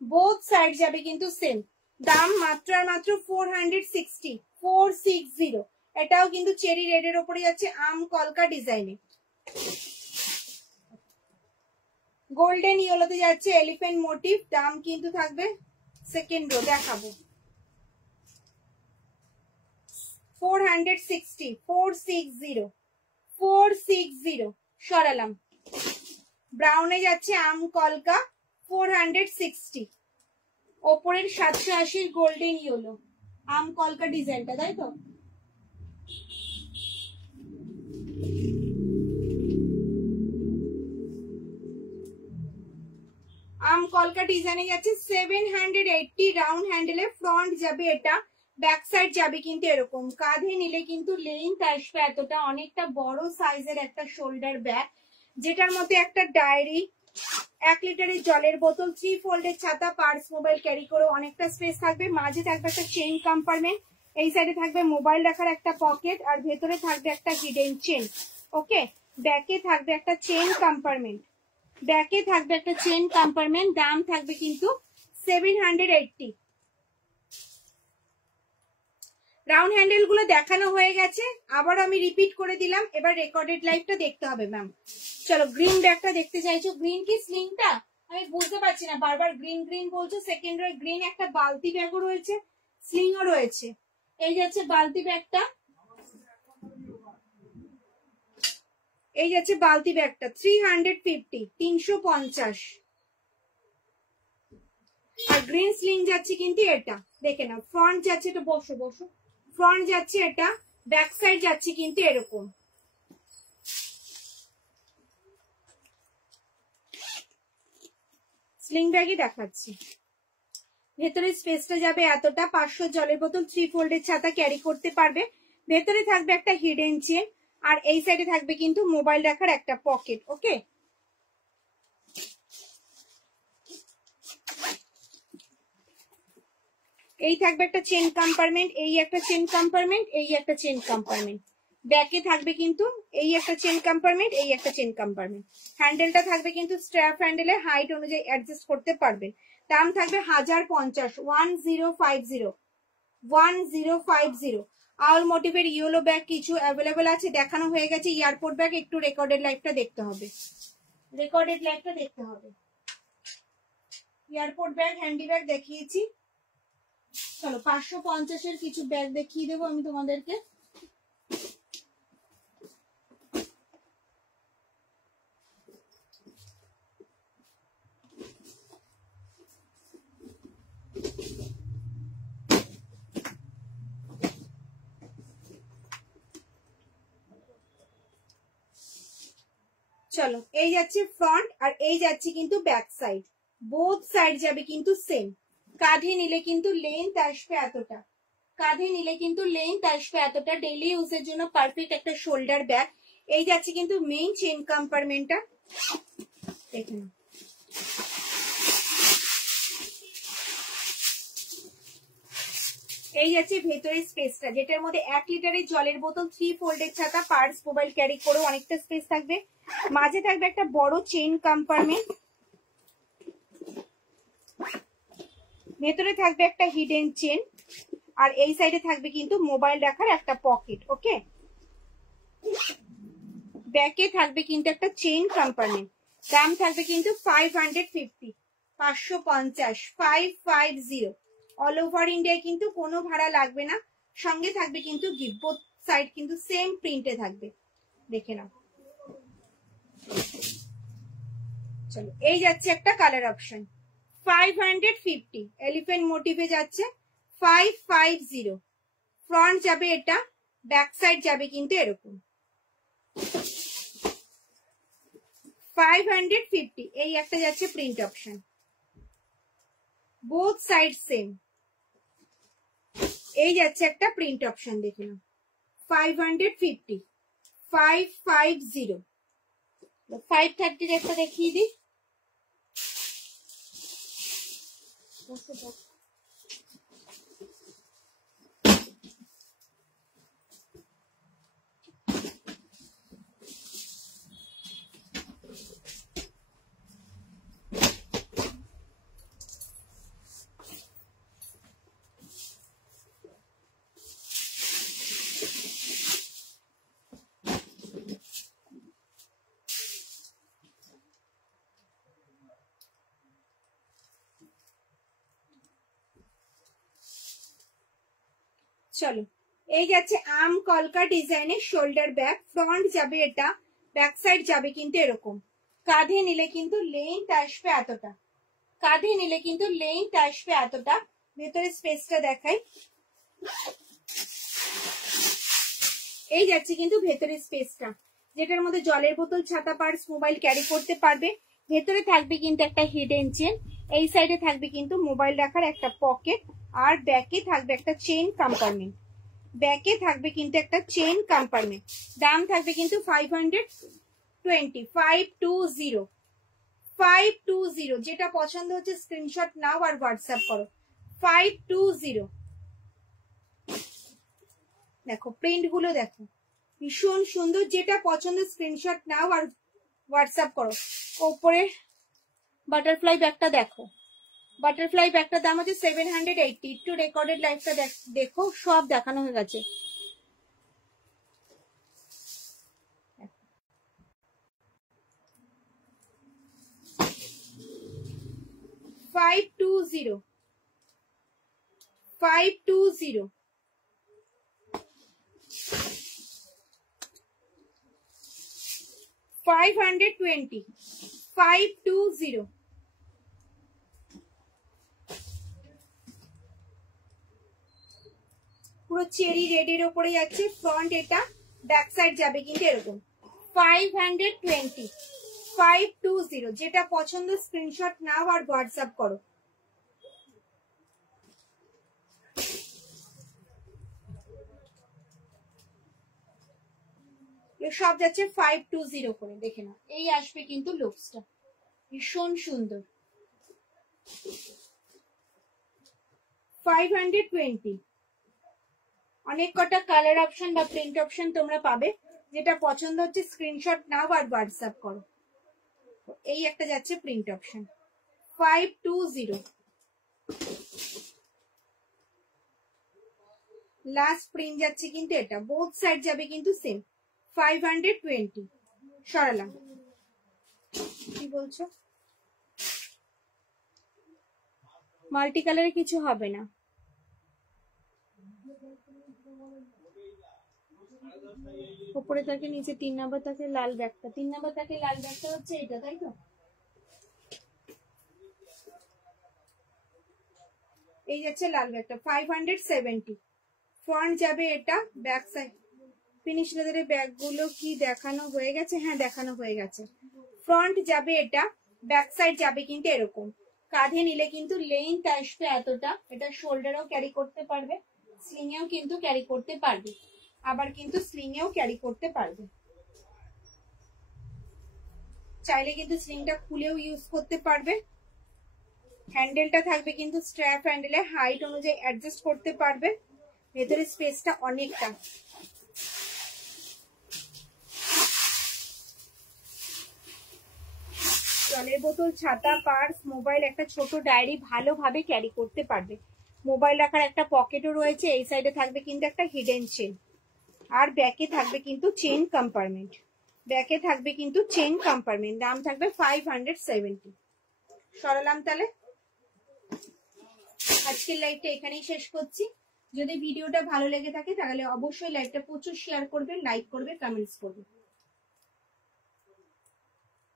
বোথ সাইড যাবে কিন্তু সেম। দাম মাত্র আর মাত্র 460, 460। এটাও কিন্তু চেরি রেডের ওপরে যাচ্ছে, আম কলকা ডিজাইনে। গোল্ডেন ইয়েলোতে যাচ্ছে এলিফ্যান্ট মোটিভ, দাম কিন্তু থাকবে সেকেন্ড রো দেখাবো 460, 460, 460 সরালাম। ব্রাউনে যাচ্ছে আম কলকা 460, ওপরের 780 গোল্ডেন ইয়েলো আম কলকা ডিজাইনটা, তাই তো? আম কলকা ডিজাইনে যাচ্ছে 780, রাউন্ড হ্যান্ডেলে, ফ্রন্ট যাবে এটা, ব্যাক সাইড যাবে কিন্তু এরকম। কাঁধে নিলে কিন্তু লেন্থ আসবে এতটা, অনেকটা বড় সাইজের একটা শোল্ডার ব্যাগ, যেটার মধ্যে একটা ডায়েরি, 1 লিটারের জলের বোতল, 3 ফোল্ডের ছাতা, পার্স, মোবাইল ক্যারি করে অনেকটা স্পেস থাকবে। মাঝে থাকবে একটা চেইন কম্পার্টমেন্ট, এই সাইডে থাকবে মোবাইল রাখার একটা পকেট, আর ভেতরে থাকবে একটা হিডেন চেন। ওকে, ব্যাকে থাকবে একটা চেইন কম্পার্টমেন্ট, ব্যাকে থাকবে একটা চেন কম্পার্টমেন্ট। দাম থাকবে কিন্তু 780। রাউন্ড হ্যান্ডেল গুলো দেখানো হয়ে গেছে, আবার আমি রিপিট করে দিলাম। এবার রেকর্ডেড লাইভটা দেখতে হবে ম্যাম। চলো, গ্রিন ব্যাগটা দেখতে চাইছো? গ্রিন কি স্লিংটা? আমি বুঝতে পারছি না, বারবার গ্রিন গ্রিন বলছো। সেকেন্ড রো গ্রিন একটা বালতি ব্যাগও রয়েছে, স্লিংও রয়েছে। এই যাচ্ছে বালতি ব্যাগটা, এই যাচ্ছে বালতি ব্যাগটা 350, 350। আর গ্রিন স্লিং যাচ্ছে কিন্তু এটা, দেখে নাও। ফ্রন্ট যাচ্ছে, এটা বসো বসো, ফ্রন্ট যাচ্ছে এটা, ব্যাক সাইড যাচ্ছে কিন্তু এরকম। স্লিং ব্যাগই দেখাচ্ছি। ভেতরে স্পেসটা যাবে এতটা, 500 জলের বোতল, 3 ফোল্ডের ছাতা ক্যারি করতে পারবে। ভেতরে থাকবে একটা হিডেন চেন, আর এই সাইডে থাকবে কিন্তু মোবাইল রাখার একটা পকেট। ওকে, এই থাকবে একটা চেন কম্পার্টমেন্ট, এই একটা চেন কম্পার্টমেন্ট, এই একটা চেন কম্পার্টমেন্ট। ব্যাকে থাকবে কিন্তু এই একটা চেন কম্পার্টমেন্ট, এই একটা চেন কম্পার্টমেন্ট। হ্যান্ডেলটা থাকবে কিন্তু স্ট্র্যাপ হ্যান্ডেলে, হাইট অনুযায়ী অ্যাডজাস্ট করতে পারবেন। দাম থাকবে 1050, 1050, 1050। আউল মোটিভের ইয়েলো ব্যাগ কিছু অ্যাভেলেবেল আছে, দেখানো হয়ে গেছে। এয়ারপোর্ট ব্যাগ একটু রেকর্ডেড লাইভটা দেখতে হবে, রেকর্ডেড লাইভটা দেখতে হবে। এয়ারপোর্ট ব্যাগ, হ্যান্ডি ব্যাগ দেখিয়েছি। চলো 550-এর কিছু ব্যাগ দেখিয়ে দেবো আমি তোমাদেরকে। চলো, এই যাচ্ছে ফ্রন্ট, আর এই যাচ্ছে কিন্তু ব্যাক সাইড, বোথ সাইড যাবে কিন্তু সেম। কাঁধে নিলে কিন্তু লেন্থ আসবে এতটা, কাঁধে নিলে কিন্তু লেন্থ আসবে এতটা। ডেইলি ইউজের জন্য পারফেক্ট একটা শোল্ডার ব্যাগ। এই যাচ্ছে কিন্তু মেইন চেন কম্পার্টমেন্টটা, দেখুন। এই যাচ্ছে ভেতরের স্পেসটা, যেটার মধ্যে 1 লিটারের জলের বোতল, 3 ফোল্ডের ছাতা, পার্স, মোবাইল ক্যারি করে অনেকটা স্পেস থাকবে। মাঝে থাকবে একটা বড় চেইন কম্পার্টমেন্ট, ভেতরে থাকবে একটা হিডেন চেন, আর এই সাইডে থাকবে কিন্তু মোবাইল রাখার একটা পকেট। ওকে, ব্যাকে থাকবে কিন্তু একটা চেইন কম্পার্টমেন্ট। দাম থাকবে কিন্তু 550, 550, 550। অল ওভার ইন্ডিয়ায় কিন্তু কোনো ভাড়া লাগবে না, সঙ্গে থাকবে কিন্তু গিফট। বোথ সাইড কিন্তু সেম প্রিন্টে থাকবে, দেখে নাও। চলো, এই যাচ্ছে একটা কালার অপশন 550, এলিফ্যান্ট মোটিভে যাচ্ছে 550। ফ্রন্ট যাবে এটা, ব্যাক সাইড যাবে কিন্তু এরকম 550। এই একটা যাচ্ছে print option, both side same. এই যাচ্ছে একটা প্রিন্ট অপশন, দেখে নাও 550, 550। 530 একটা দেখিয়ে দিই। চলো, এই যাচ্ছে আম কলকা ডিজাইনের শোল্ডার ব্যাগ। ফ্রন্ট যাবে এটা, ব্যাক সাইড যাবে কিন্তু এরকম। কাঁধে নিলে কিন্তু লেন্থ আসবে এতটা, কাঁধে নিলে কিন্তু লেন্থ আসবে এতটা। ভেতরে স্পেসটা দেখাই, এই যাচ্ছে কিন্তু ভেতরে স্পেসটা, যেটার মধ্যে জলের বোতল, ছাতা, পার্স, মোবাইল ক্যারি করতে পারবে। ভেতরে থাকবে কিন্তু একটা হিডেন চেন, এই সাইডে থাকবে কিন্তু মোবাইল রাখার একটা পকেট, আর ব্যাকে থাকবে একটা চেইন কম্পার্টমেন্ট, ব্যাকে থাকবে কিন্তু একটা চেইন কম্পার্টমেন্ট। দাম থাকবে কিন্তু 520, 520, 520। যেটা পছন্দ হচ্ছে স্ক্রিনশট নাও আর হোয়াটসঅ্যাপ করো। 520। দেখো প্রিন্ট গুলো দেখো, ভীষণ সুন্দর। যেটা পছন্দ স্ক্রিনশট নাও আর হোয়াটসঅ্যাপ করো। ওপরে বাটারফ্লাই ব্যাগটা দেখো, বাটারফ্লাই ব্যাগটার দাম হচ্ছে 780। একটু রেকর্ডেড লাইফটা দেখো, সব দেখানো হয়ে গেছে। $520, $520, $520, $520। পুরো চেরি রেডের ওপরে যাচ্ছে, ফ্রন্ট এটা, ব্যাক সাইড যাবে কিন্তু এরকম। 520, 520। যেটা পছন্দ স্ক্রিনশট নাও আর হোয়াটসঅ্যাপ করো। সব যাচ্ছে 520 করে, দেখে নাও। এই আসবে কিন্তু লুকসটা, ভীষণ সুন্দর। 520। অনেক কটা কালার অপশন বা প্রিন্ট অপশন তোমরা পাবে, যেটা পছন্দ হচ্ছে স্ক্রিনশট নাও আর হোয়াটসঅ্যাপ করো। এই একটা যাচ্ছে প্রিন্ট অপশন, 520। লাস্ট প্রিন্ট যাচ্ছে কিন্তু এটা, বোথ সাইড যাবে কিন্তু সেম, 520। সরালাম, কি বলছো? মাল্টি কালারে কিছু হবে না। উপরে থাকে, নিচে 3 নাম্বার থাকে লাল ব্যাগটা, 3 নাম্বার থাকে লাল ব্যাগটা হচ্ছে এটা, তাই তো? এই যাচ্ছে লাল ব্যাগটা, 570। ফ্রন্ট যাবে এটা, ব্যাক সাইড ফিনিশ লেদারের ব্যাগগুলো কি দেখানো হয়ে গেছে? হ্যাঁ দেখানো হয়ে গেছে। ফ্রন্ট যাবে এটা, ব্যাক সাইড যাবে কিন্তু এরকম। কাঁধে নিলে কিন্তু লেন্থ আসবে এতটা, এটা শোল্ডারও ক্যারি করতে পারবে, স্লিং এও কিন্তু ক্যারি করতে পারবে, আবার কিন্তু স্লিং এও ক্যারি করতে পারবে। চাইলে কিন্তু স্লিংটা খুলেও ইউজ করতে পারবে। হ্যান্ডেলটা থাকবে কিন্তু স্ট্র্যাপ হ্যান্ডেলে, হাইট অনুযায়ী অ্যাডজাস্ট করতে পারবে। ভেতরে স্পেসটা অনেকটা। জলের বোতল, ছাতা, পার্স, মোবাইল, একটা ছোট ডায়েরি ভালোভাবে ক্যারি করতে পারবে। মোবাইল রাখার একটা পকেটও রয়েছে, এই সাইডে থাকবে কিন্তু একটা হিডেন চেন, আর ব্যাকে থাকবে কিন্তু চেন কম্পার্টমেন্ট, ব্যাকে থাকবে কিন্তু চেন কম্পার্টমেন্ট। দাম থাকবে 570। সরালাম তাহলে। আজকের লাইভটা এখানেই শেষ করছি। যদি ভিডিওটা ভালো লেগে থাকে তাহলে অবশ্যই লাইভটা প্রচুর শেয়ার করবে, লাইক করবে, কমেন্টস করবে।